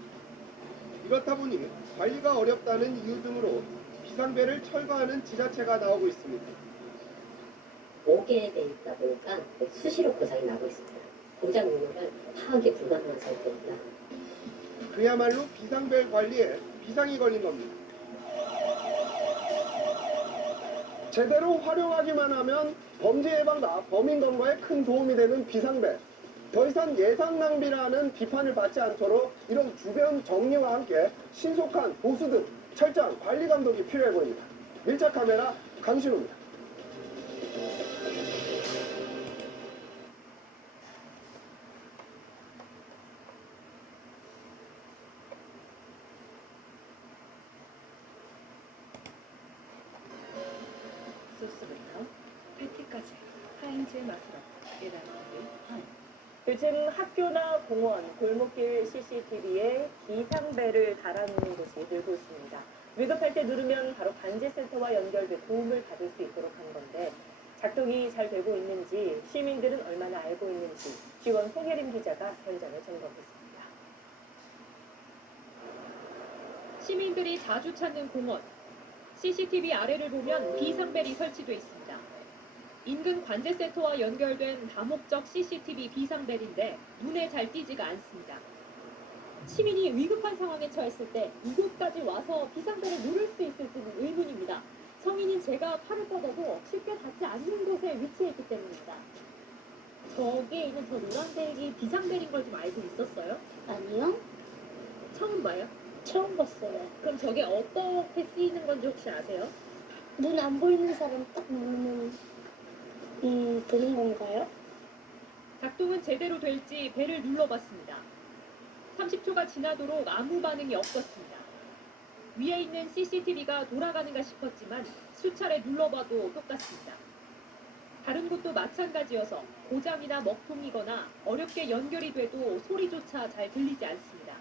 이렇다 보니 관리가 어렵다는 이유 등으로 비상벨을 철거하는 지자체가 나오고 있습니다. 오게 돼 있다 보니까 수시로 고장이 나고 있습니다. 고장 요령을 파악이 불가능한 상태입니다. 그야말로 비상벨 관리에 비상이 걸린 겁니다. 제대로 활용하기만 하면 범죄 예방과 범인 검거에 큰 도움이 되는 비상벨. 더 이상 예산 낭비라는 비판을 받지 않도록 이런 주변 정리와 함께 신속한 보수 등 철저한 관리 감독이 필요해 보입니다. 밀착 카메라 강신우입니다. 소스부터 패티까지 하인즈의 맛으로 일하는 요즘 학교나 공원, 골목길 CCTV에 비상벨을 달아놓는 곳이 늘고 있습니다. 위급할 때 누르면 바로 관제센터와 연결돼 도움을 받을 수 있도록 한 건데 작동이 잘 되고 있는지 시민들은 얼마나 알고 있는지 직원 송혜림 기자가 현장을 점검했습니다. 시민들이 자주 찾는 공원. CCTV 아래를 보면 비상벨이 설치돼 있습니다. 인근 관제센터와 연결된 다목적 CCTV 비상벨인데 눈에 잘 띄지가 않습니다. 시민이 위급한 상황에 처했을 때 이곳까지 와서 비상벨을 누를 수 있을지는 의문입니다. 성인인 제가 팔을 뻗어도 쉽게 닿지 않는 곳에 위치해 있기 때문입니다. 저기에 있는 저 노란색이 비상벨인 걸 좀 알고 있었어요? 아니요? 처음 봐요? 처음 봤어요. 그럼 저게 어떻게 쓰이는 건지 혹시 아세요? 눈 안 보이는 사람 딱 누르면 되는 건가요? 작동은 제대로 될지 벨을 눌러봤습니다. 30초가 지나도록 아무 반응이 없었습니다. 위에 있는 CCTV가 돌아가는가 싶었지만 수차례 눌러봐도 똑같습니다. 다른 곳도 마찬가지여서 고장이나 먹통이거나 어렵게 연결이 돼도 소리조차 잘 들리지 않습니다.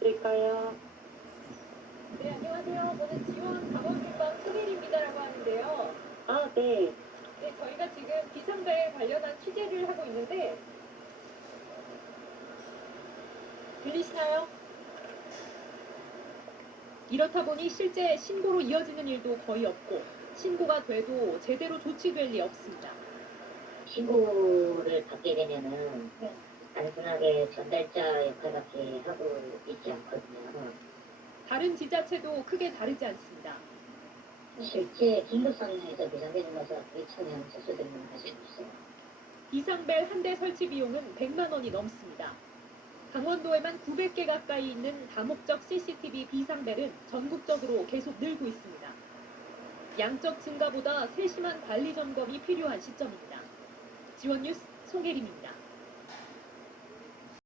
드릴까요? 네, 안녕하세요. 저는 지원 강원민방 송혜리입니다라고 하는데요. 아, 네. 네, 저희가 지금 비상벨 관련한 취재를 하고 있는데 들리시나요? 이렇다 보니 실제 신고로 이어지는 일도 거의 없고 신고가 돼도 제대로 조치될 리 없습니다. 신고를 받게 되면은 단순하게 전달자 역할밖에 하고 있지 않거든요. 다른 지자체도 크게 다르지 않습니다. 실제 긴급상황에서 비상벨을 넣어서 2,000명 접수되는 건 아직 없어요. 비상벨 한 대 설치 비용은 100만 원이 넘습니다. 강원도에만 900개 가까이 있는 다목적 CCTV 비상벨은 전국적으로 계속 늘고 있습니다. 양적 증가보다 세심한 관리 점검이 필요한 시점입니다. 지원뉴스 송혜림입니다.